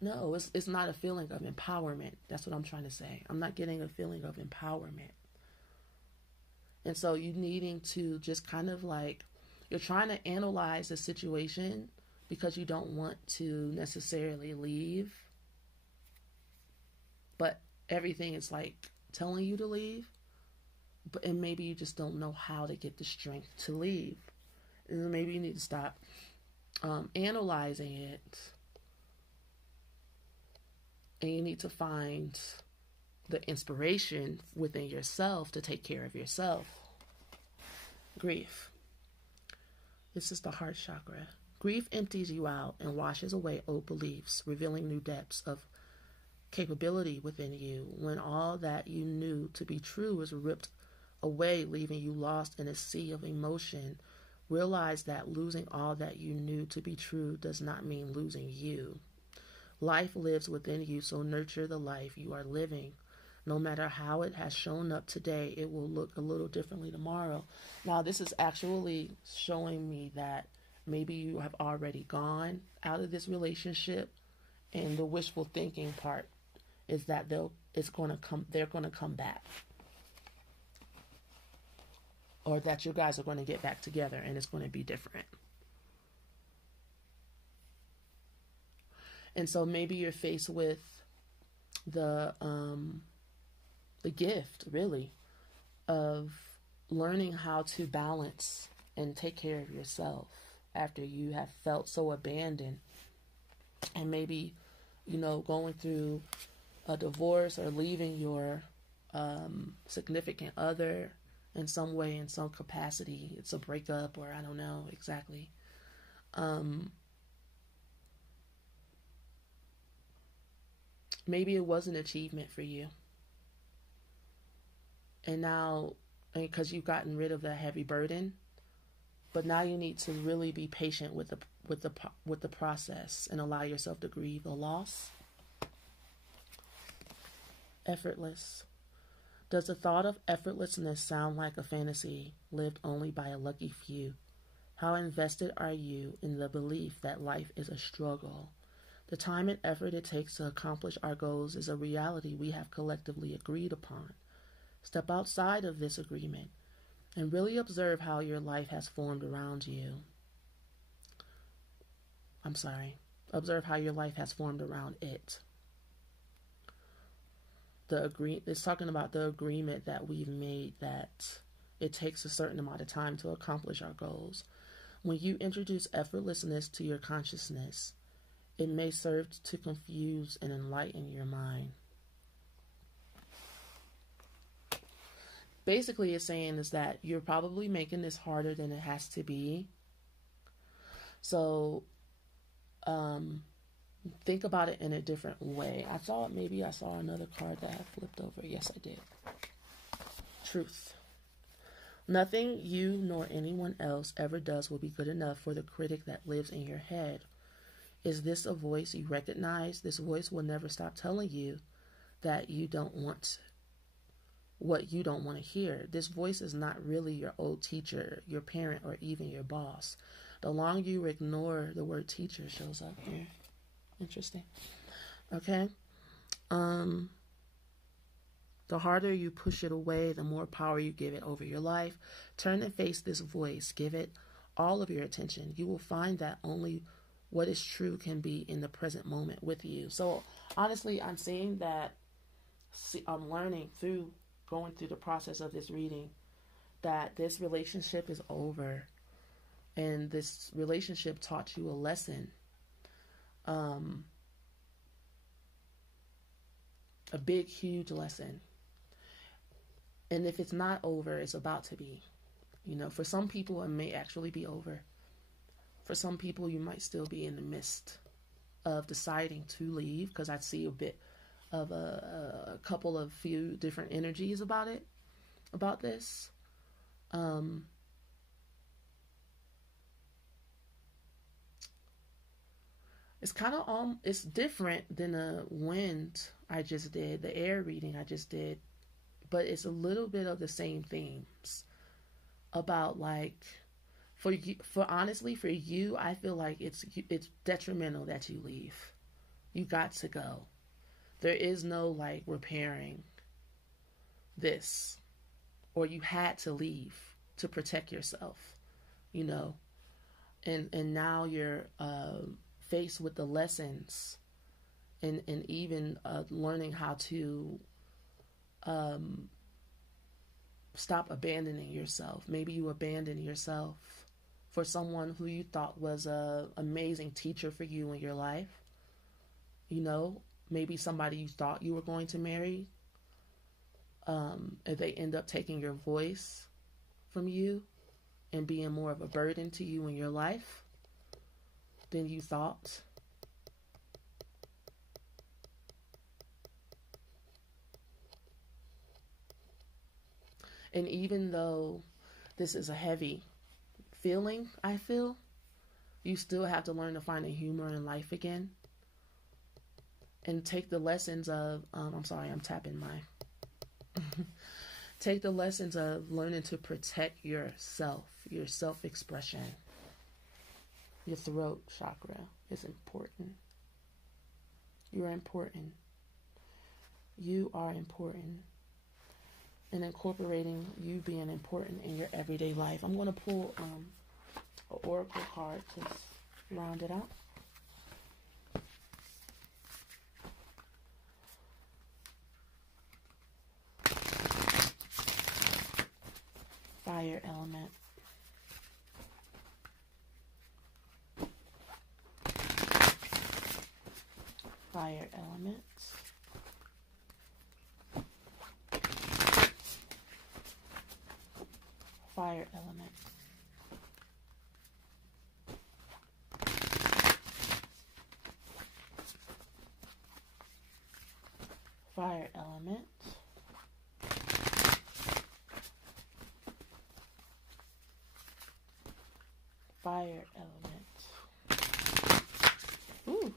No, it's not a feeling of empowerment. That's what I'm trying to say. I'm not getting a feeling of empowerment. And so you needing to just kind of you're trying to analyze the situation because you don't want to necessarily leave. But everything is telling you to leave. And maybe you just don't know how to get the strength to leave. And maybe you need to stop analyzing it. And you need to find the inspiration within yourself to take care of yourself. Grief. This is the heart chakra. Grief empties you out and washes away old beliefs, revealing new depths of capability within you. When all that you knew to be true is ripped away, leaving you lost in a sea of emotion, realize that losing all that you knew to be true does not mean losing you. Life lives within you, so nurture the life you are living. No matter how it has shown up today, it will look a little differently tomorrow. Now, this is actually showing me that maybe you have already gone out of this relationship, and the wishful thinking part is that they're going to come back. Or that you guys are going to get back together and it's going to be different. And so maybe you're faced with the gift, really, of learning how to balance and take care of yourself after you have felt so abandoned. And maybe, going through a divorce or leaving your significant other in some way, in some capacity. It's a breakup, or I don't know exactly. Maybe it was an achievement for you. And now, because you've gotten rid of that heavy burden, but now you need to really be patient with the process and allow yourself to grieve the loss. Effortless. Does the thought of effortlessness sound like a fantasy lived only by a lucky few? How invested are you in the belief that life is a struggle? The time and effort it takes to accomplish our goals is a reality we have collectively agreed upon. Step outside of this agreement and really observe how your life has formed around you. Observe how your life has formed around it. It's talking about the agreement that we've made that it takes a certain amount of time to accomplish our goals. When you introduce effortlessness to your consciousness, it may serve to confuse and enlighten your mind. basically it's saying is that you're probably making this harder than it has to be. So think about it in a different way. I saw another card that I flipped over. Yes, I did. Truth. Nothing you nor anyone else ever does will be good enough for the critic that lives in your head. Is this a voice you recognize? This voice will never stop telling you that you don't want what you don't want to hear. This voice is not really your old teacher, your parent, or even your boss. The longer you ignore, the word teacher shows up here. Interesting. Okay. The harder you push it away, the more power you give it over your life. Turn and face this voice. Give it all of your attention. You will find that only what is true can be in the present moment with you. So honestly, I'm seeing that I'm learning through going through the process of this reading that this relationship is over, and this relationship taught you a lesson, a big, huge lesson. And if it's not over, it's about to be. You know, for some people, it may actually be over. For some people, you might still be in the midst of deciding to leave, because I see a bit of a couple of few different energies about this. It's kind of it's different than a wind I just did, the air reading I just did, but it's a little bit of the same themes about, like, for honestly, for you, I feel like it's detrimental that you leave. You got to go. There is no, like, repairing this, or you had to leave to protect yourself, you know, and now you're faced with the lessons and even learning how to stop abandoning yourself. Maybe you abandon yourself for someone who you thought was a amazing teacher for you in your life. You know, maybe somebody you thought you were going to marry, if they end up taking your voice from you and being more of a burden to you in your life than you thought. And even though this is a heavy feeling, I feel, you still have to learn to find the humor in life again. And take the lessons of, I'm sorry, I'm tapping my... Take the lessons of learning to protect yourself, your self-expression. Your throat chakra is important. You're important. You are important. And incorporating you being important in your everyday life. I'm going to pull an oracle card to round it out. Fire element. Fire element. Fire element. Fire element. Fire element. Ooh.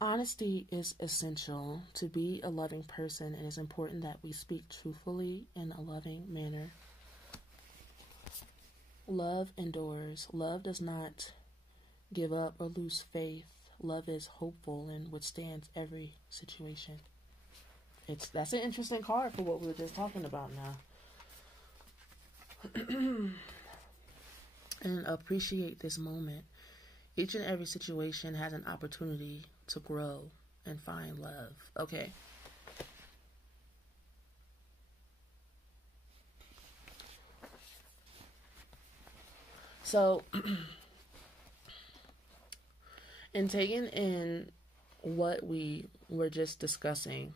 Honesty is essential. To be a loving person, it is important that we speak truthfully in a loving manner. Love endures. Love does not give up or lose faith. Love is hopeful and withstands every situation. That's an interesting card for what we were just talking about now. And appreciate this moment. Each and every situation has an opportunity to grow and find love. Okay. So, in taking in what we were just discussing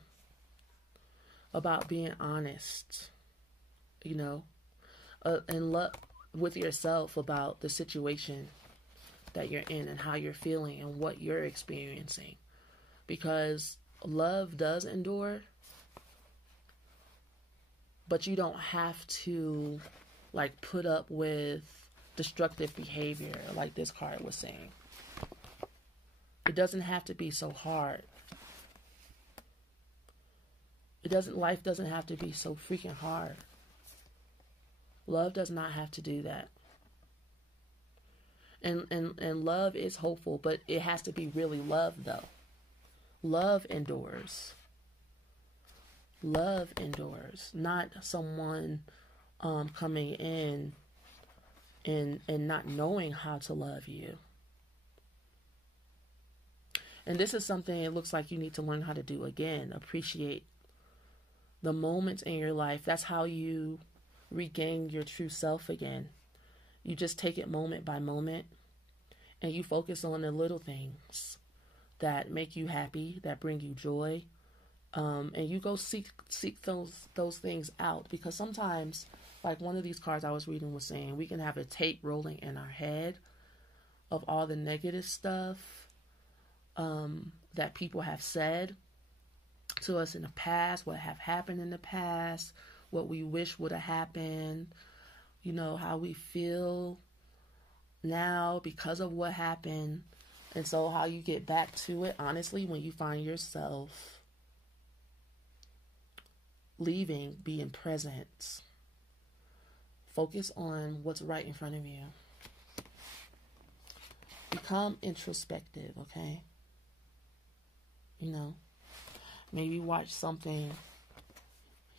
about being honest, you know, and with yourself about the situation that you're in and how you're feeling and what you're experiencing, because love does endure, but you don't have to like put up with destructive behavior like this card was saying. It doesn't have to be so hard. Life doesn't have to be so freaking hard. Love does not have to do that. And love is hopeful, but it has to be really love though. Love endures. Love endures, not someone coming in and not knowing how to love you. And this is something it looks like you need to learn how to do again. Appreciate the moments in your life. That's how you regain your true self again. You just take it moment by moment and you focus on the little things that make you happy, that bring you joy. And you go seek those things out, because sometimes, like one of these cards I was reading was saying, we can have a tape rolling in our head of all the negative stuff that people have said to us in the past, what have happened in the past, what we wish would have happened, you know, how we feel now because of what happened. And so how you get back to it, honestly, when you find yourself leaving, being present, focus on what's right in front of you. Become introspective, okay? You know, maybe watch something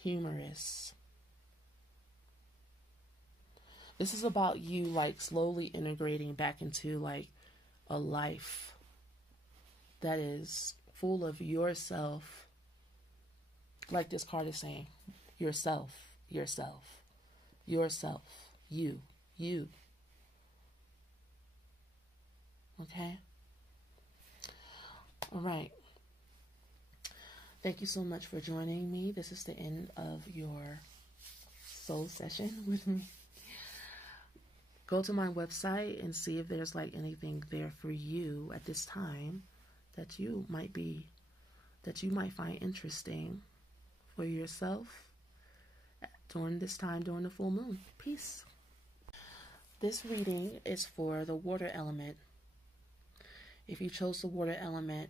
humorous. This is about you like slowly integrating back into like a life that is full of yourself. Like this card is saying, yourself, you. Okay? All right. Thank you so much for joining me. This is the end of your soul session with me. Go to my website and see if there's like anything there for you at this time that you might find interesting for yourself during this time, during the full moon. Peace. This reading is for the water element. If you chose the water element,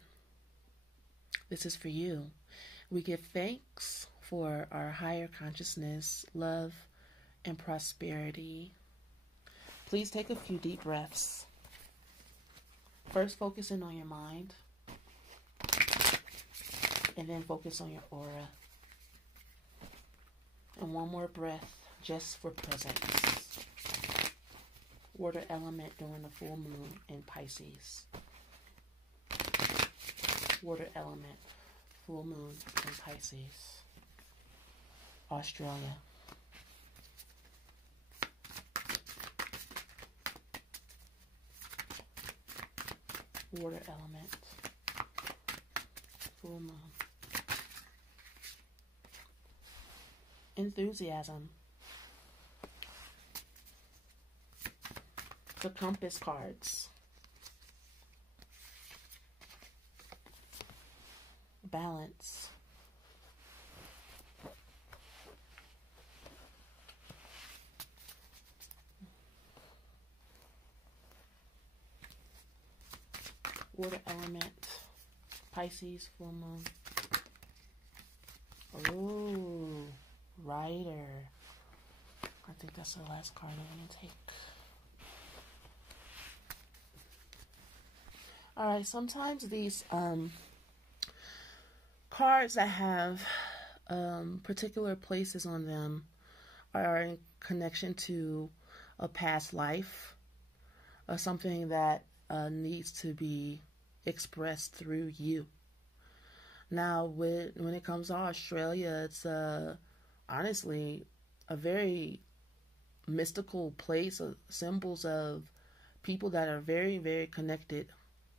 this is for you. We give thanks for our higher consciousness, love, and prosperity. Please take a few deep breaths. First, focusing on your mind, and then focus on your aura. And one more breath just for presence. Water element during the full moon in Pisces. Water element, full moon in Pisces. Australia. Water element, full moon. Enthusiasm. The compass cards. Balance. Water element, Pisces, full moon. Ooh, Rider. I think that's the last card I'm going to take. Alright, sometimes these cards that have particular places on them are in connection to a past life or something that needs to be expressed through you. Now, when it comes to Australia, it's honestly a very mystical place, of symbols of people that are very, very connected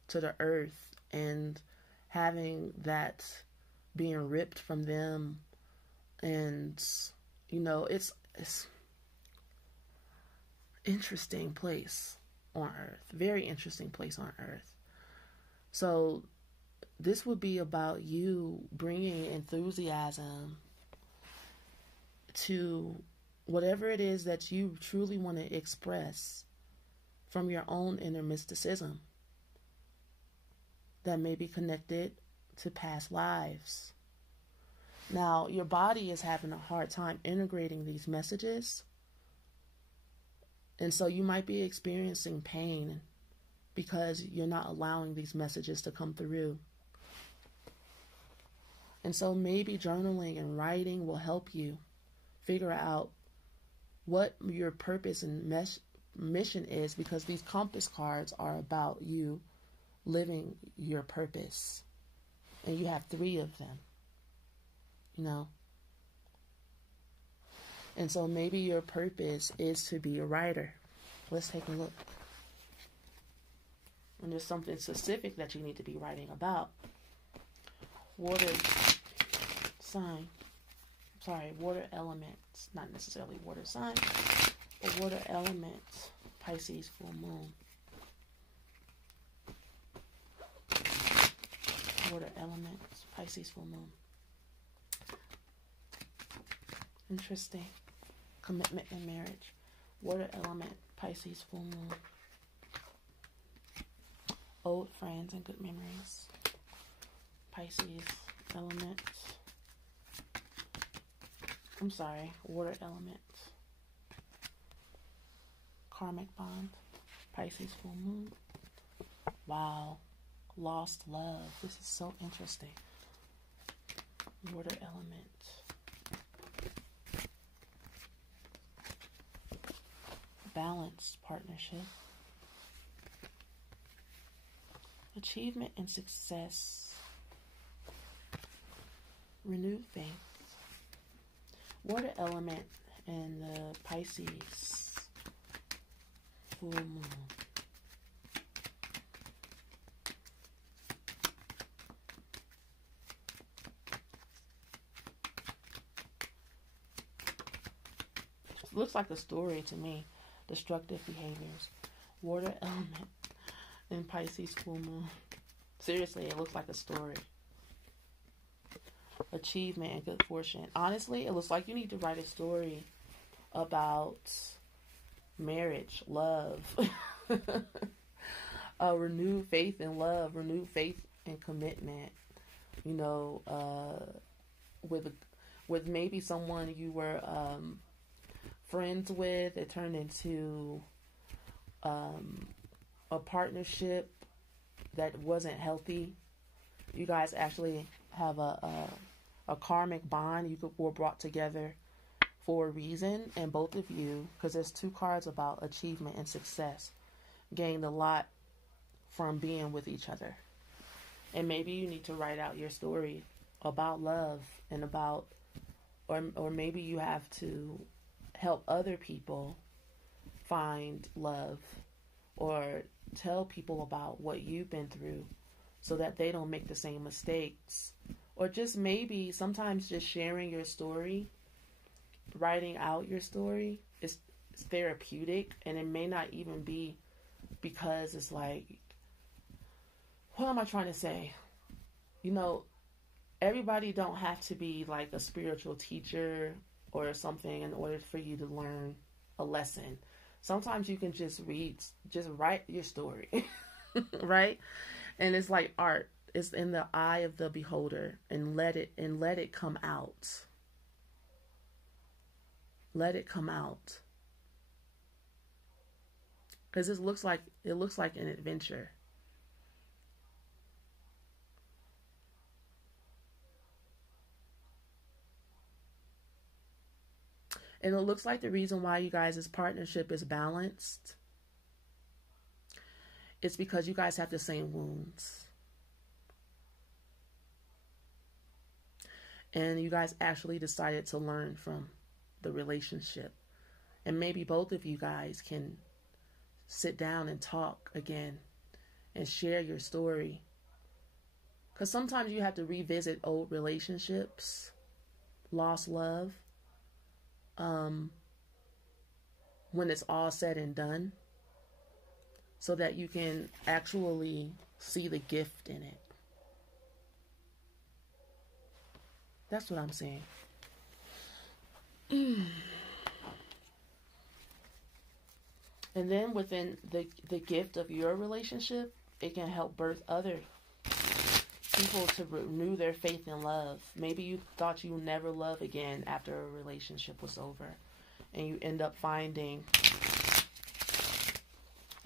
to the earth, and having that being ripped from them. And it's interesting place on earth, very interesting place on earth. So this would be about you bringing enthusiasm to whatever it is that you truly want to express from your own inner mysticism that may be connected to past lives. Now, your body is having a hard time integrating these messages, and so you might be experiencing pain because you're not allowing these messages to come through. And so maybe journaling and writing will help you figure out what your purpose and mission is, because these compass cards are about you living your purpose. And you have 3 of them, And so maybe your purpose is to be a writer. Let's take a look. And there's something specific that you need to be writing about. Water elements, not necessarily water sign, but water elements, Pisces full moon. Water elements, Pisces full moon. Interesting. Commitment and marriage. Water element, Pisces full moon. Old friends and good memories, Pisces element. Water element. Karmic bond, Pisces full moon. Wow. Lost love. This is so interesting. Water element. Balanced partnership. Achievement and success. Renewed faith. Water element and the Pisces full moon. Looks like a story to me. Destructive behaviors. Water element and Pisces full moon. Seriously, it looks like a story. Achievement and good fortune. Honestly, it looks like you need to write a story about marriage, love, renewed faith in love, renewed faith and commitment. With maybe someone you were friends with, it turned into a partnership that wasn't healthy. You guys actually have a karmic bond. You were brought together for a reason, and both of you, because there's 2 cards about achievement and success, gained a lot from being with each other. And maybe you need to write out your story about love and about, or maybe you have to help other people find love, or tell people about what you've been through so that they don't make the same mistakes. Or just maybe sometimes just sharing your story, writing out your story is therapeutic, and it may not even be because it's like, what am I trying to say? Everybody don't have to be like a spiritual teacher or something in order for you to learn a lesson. Sometimes you can just write your story, right? And it's like art. It's in the eye of the beholder, and let it come out. Let it come out. Because it looks like an adventure. And it looks like the reason why you guys' partnership is balanced it's because you guys have the same wounds. And you guys actually decided to learn from the relationship. And maybe both of you guys can sit down and talk again and share your story. Because sometimes you have to revisit old relationships, lost love, when it's all said and done, so that you can actually see the gift in it. That's what I'm saying. And then within the gift of your relationship, it can help birth other people to renew their faith in love. Maybe you thought you would never love again after a relationship was over, and you end up finding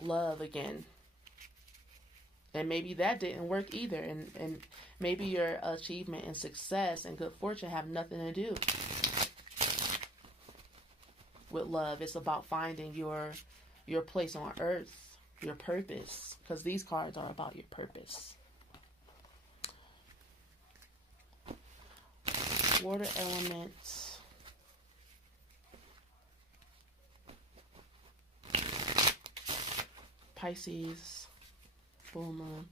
love again. And maybe that didn't work either. And maybe your achievement and success and good fortune have nothing to do with love. It's about finding your place on earth, your purpose. Because these cards are about your purpose. Water elements. Pisces. Full moon.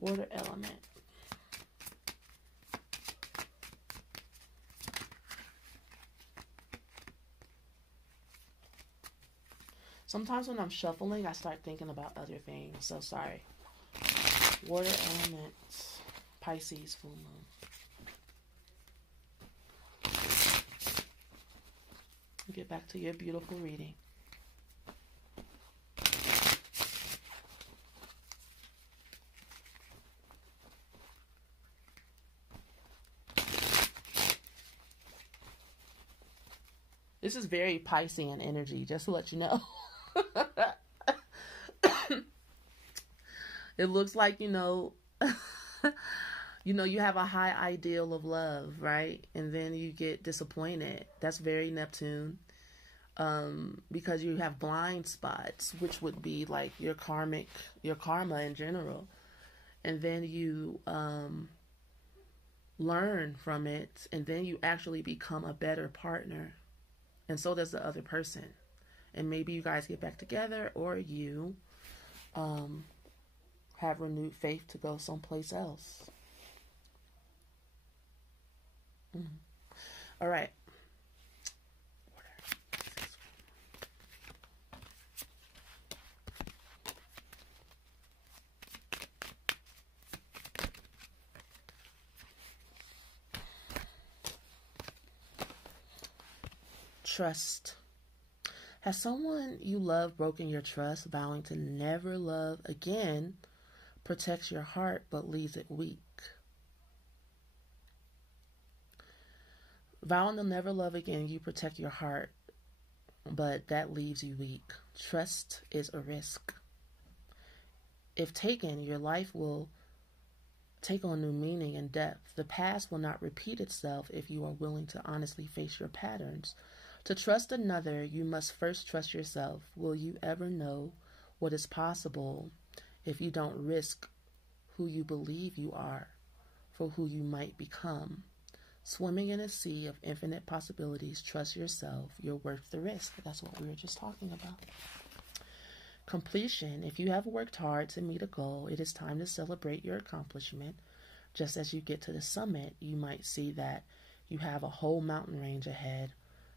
Water element. Sometimes when I'm shuffling, I start thinking about other things. So sorry. Water element. Pisces full moon. Get back to your beautiful reading. This is very Piscean energy, just to let you know. It looks like, you have a high ideal of love, right? And then you get disappointed. That's very Neptune. Because you have blind spots, which would be like your karma in general. And then you learn from it, and then you actually become a better partner. And so does the other person. And maybe you guys get back together, or you have renewed faith to go someplace else. All right. Trust. Has someone you love broken your trust, vowing to never love again? Protects your heart but leaves it weak. Vowing to never love again, you protect your heart, but that leaves you weak. Trust is a risk. If taken, your life will take on new meaning and depth. The past will not repeat itself if you are willing to honestly face your patterns. To trust another, you must first trust yourself. Will you ever know what is possible if you don't risk who you believe you are for who you might become? Swimming in a sea of infinite possibilities, trust yourself. You're worth the risk. That's what we were just talking about. Completion. If you have worked hard to meet a goal, it is time to celebrate your accomplishment. Just as you get to the summit, you might see that you have a whole mountain range ahead.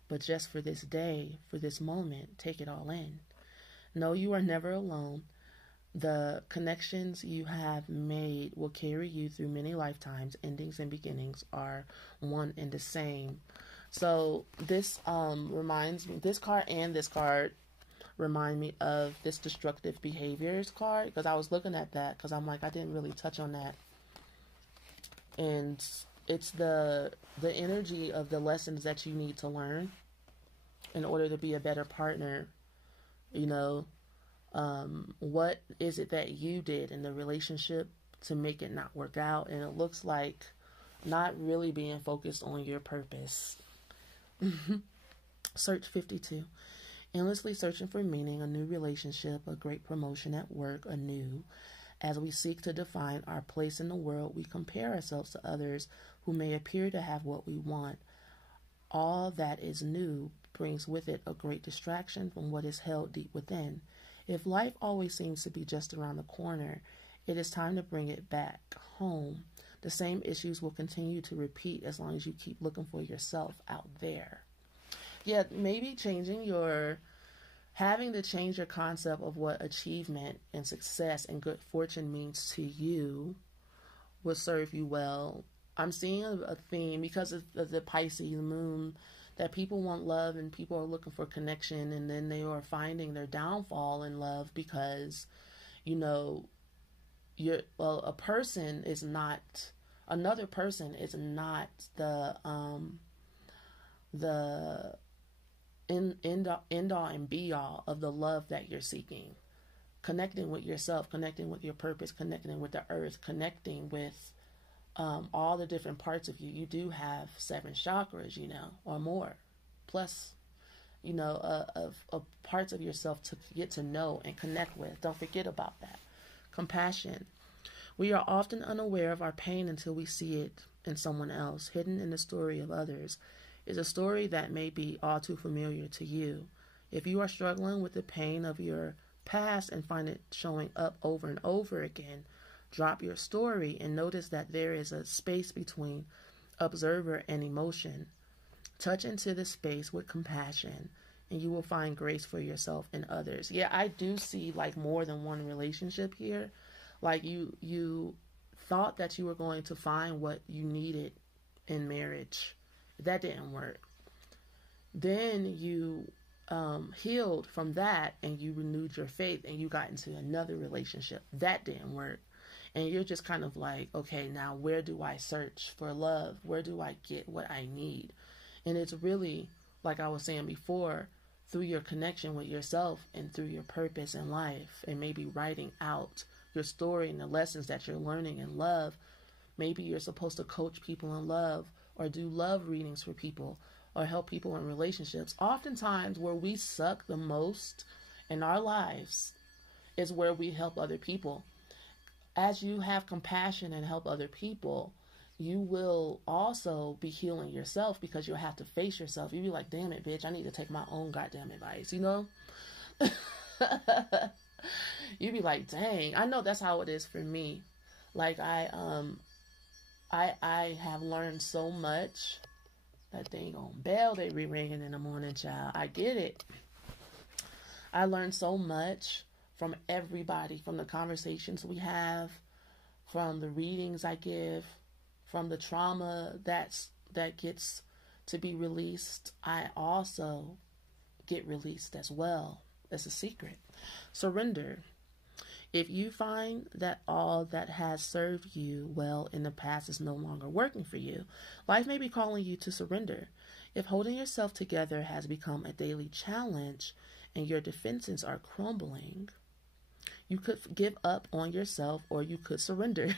But just for this day, for this moment, take it all in. Know you are never alone. The connections you have made will carry you through many lifetimes. Endings and beginnings are one and the same. So this reminds me, this card and this card remind me of this destructive behaviors card, because I was looking at that because I'm like, I didn't really touch on that. And it's the energy of the lessons that you need to learn in order to be a better partner. What is it that you did in the relationship to make it not work out. And it looks like not really being focused on your purpose. Search 52. Endlessly searching for meaning, a new relationship, a great promotion at work, anew. As we seek to define our place in the world, we compare ourselves to others who may appear to have what we want. All that is new brings with it a great distraction from what is held deep within. If life always seems to be just around the corner, it is time to bring it back home. The same issues will continue to repeat as long as you keep looking for yourself out there. Yeah, maybe having to change your concept of what achievement and success and good fortune means to you will serve you well. I'm seeing a theme because of the Pisces moon that people want love and people are looking for connection, and then they are finding their downfall in love because, a person is not, another person is not the end all and be all of the love that you're seeking. Connecting with yourself, connecting with your purpose, connecting with the earth, connecting with all the different parts of you. You do have 7 chakras, or more, plus, of parts of yourself to get to know and connect with. Don't forget about that. Compassion. We are often unaware of our pain until we see it in someone else. Hidden in the story of others is a story that may be all too familiar to you. If you are struggling with the pain of your past and find it showing up over and over again, drop your story and notice that there is a space between observer and emotion. Touch into the space with compassion, and you will find grace for yourself and others. Yeah, I do see like more than one relationship here. Like you thought that you were going to find what you needed in marriage. That didn't work. Then you healed from that and you renewed your faith and you got into another relationship. That didn't work. And you're just kind of like, okay, now where do I search for love? Where do I get what I need? And it's really, like I was saying before, through your connection with yourself and through your purpose in life, and maybe writing out your story and the lessons that you're learning in love. Maybe you're supposed to coach people in love or do love readings for people or help people in relationships. Oftentimes where we suck the most in our lives is where we help other people. As you have compassion and help other people, you will also be healing yourself because you'll have to face yourself. You'll be like, damn it, bitch, I need to take my own goddamn advice, You'd be like, dang, I know that's how it is for me. Like I have learned so much. That dang on bell they be ringing in the morning, child. I get it. I learned so much from everybody, from the conversations we have, from the readings I give, from the trauma that gets to be released. I also get released as well. That's a secret. Surrender. If you find that all that has served you well in the past is no longer working for you, life may be calling you to surrender. If holding yourself together has become a daily challenge and your defenses are crumbling, you could give up on yourself or you could surrender.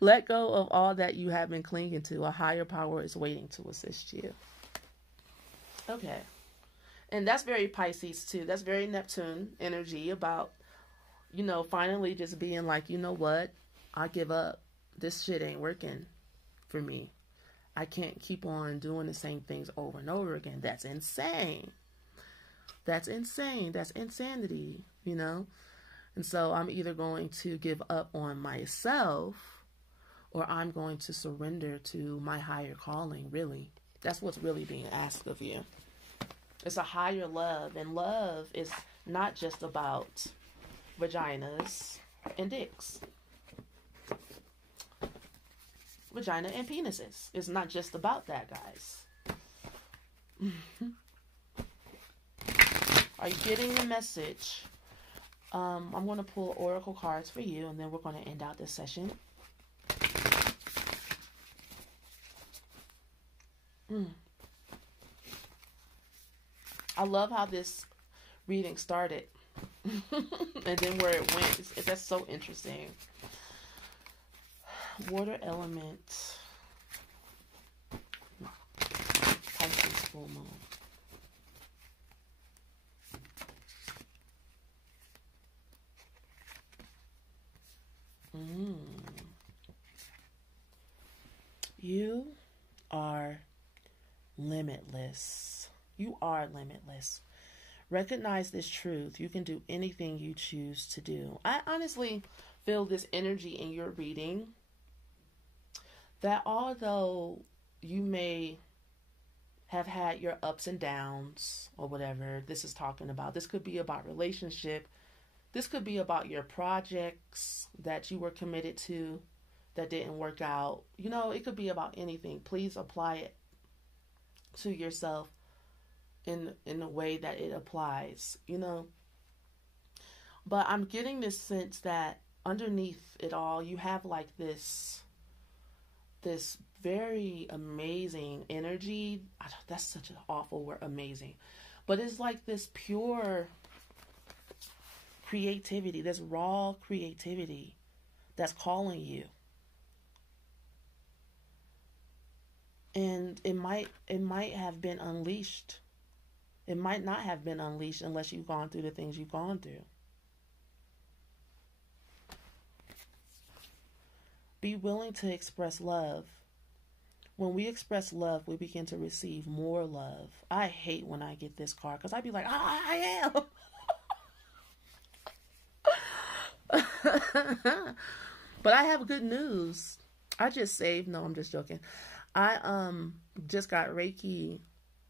Let go of all that you have been clinging to. A higher power is waiting to assist you. Okay. And that's very Pisces too. That's very Neptune energy about, finally just being like, you know what? I give up. This shit ain't working for me. I can't keep on doing the same things over and over again. That's insane. That's insane. That's insanity, And so I'm either going to give up on myself or I'm going to surrender to my higher calling, really. That's what's really being asked of you. It's a higher love, and love is not just about vaginas and dicks. Vagina and penises. It's not just about that, guys. Are you getting the message? I'm going to pull oracle cards for you, and then we're going to end out this session. I love how this reading started. And then where it went, that's so interesting. Water element. Pisces full moon. You are limitless. You are limitless. Recognize this truth. You can do anything you choose to do. I honestly feel this energy in your reading that although you may have had your ups and downs or whatever this is talking about, this could be about relationship. This could be about your projects that you were committed to that didn't work out. You know, it could be about anything. Please apply it to yourself in the way that it applies, you know. But I'm getting this sense that underneath it all, you have like this very amazing energy. That's such an awful word, amazing. But it's like this pure creativity, this raw creativity that's calling you. And it might have been unleashed. It might not have been unleashed unless you've gone through the things you've gone through. Be willing to express love. When we express love, we begin to receive more love. I hate when I get this card because I'd be like, I am. But I have good news. I just saved. No, I'm just joking. I just got Reiki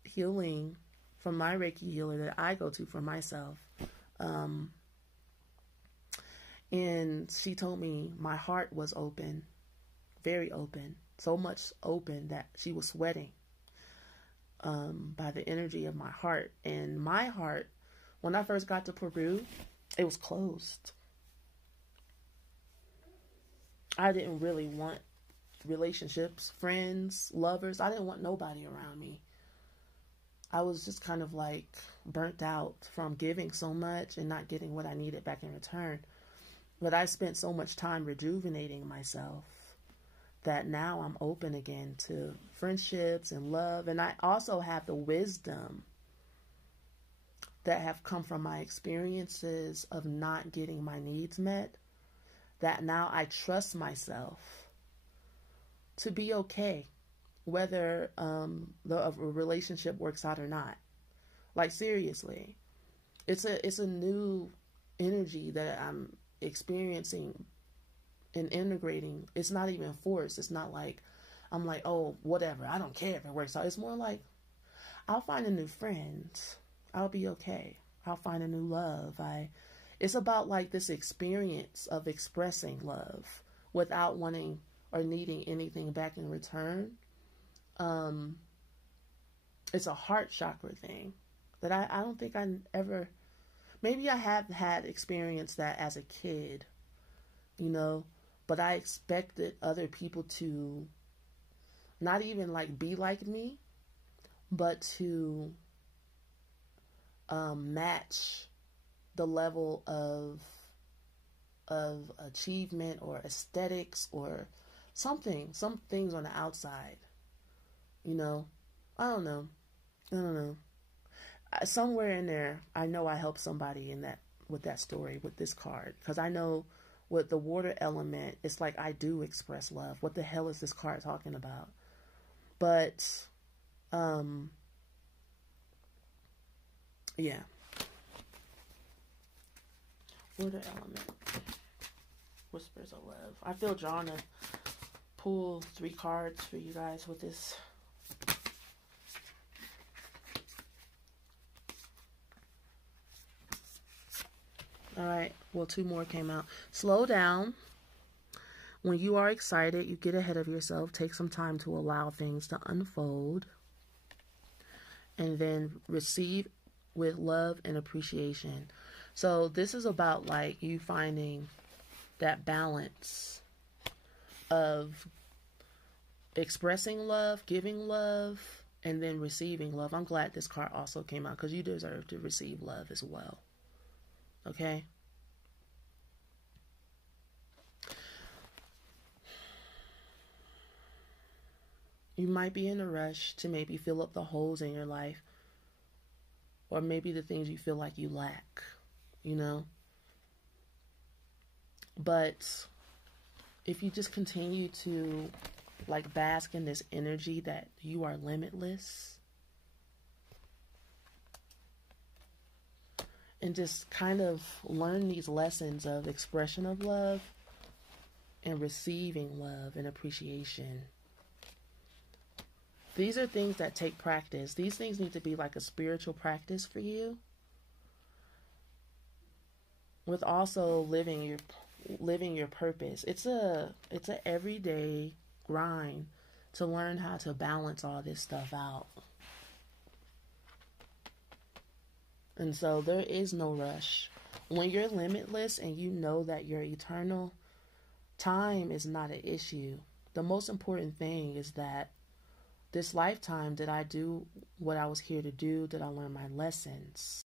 healing from my Reiki healer that I go to for myself. And she told me my heart was open, very open, so much open that she was sweating by the energy of my heart. And my heart, when I first got to Peru, it was closed. I didn't really want relationships, friends, lovers. I didn't want nobody around me. I was just kind of like burnt out from giving so much and not getting what I needed back in return. But I spent so much time rejuvenating myself that now I'm open again to friendships and love. And I also have the wisdom that have come from my experiences of not getting my needs met, that now I trust myself to be okay, whether the relationship works out or not. Like, seriously, it's a new energy that I'm experiencing and integrating. It's not even forced. It's not like I'm like, oh, whatever, I don't care if it works out. It's more like, I'll find a new friend. I'll be okay. I'll find a new love. It's about like this experience of expressing love without wanting or needing anything back in return. It's a heart chakra thing that I don't think I ever, maybe I have had experienced that as a kid, you know, but I expected other people to not even like be like me, but to match the level of achievement or aesthetics or something, some things on the outside, you know. I don't know. Somewhere in there, I know I helped somebody in that, with that story, with this card, because I know with the water element, it's like I do express love. What the hell is this card talking about? But, yeah. Water element. Whispers of love. I feel drawn to pull 3 cards for you guys with this. All right. Well, 2 more came out. Slow down. When you are excited, you get ahead of yourself. Take some time to allow things to unfold. And then receive with love and appreciation. So this is about like you finding that balance of expressing love, giving love, and then receiving love. I'm glad this card also came out because you deserve to receive love as well. okay? You might be in a rush to maybe fill up the holes in your life, or maybe the things you feel like you lack, you know? But if you just continue to like bask in this energy that you are limitless, and just kind of learn these lessons of expression of love and receiving love and appreciation. These are things that take practice. These things need to be like a spiritual practice for you, with also living your purpose. It's a everyday grind to learn how to balance all this stuff out. And so there is no rush. When you're limitless and you know that you're eternal, time is not an issue. The most important thing is that this lifetime, did I do what I was here to do? Did I learn my lessons?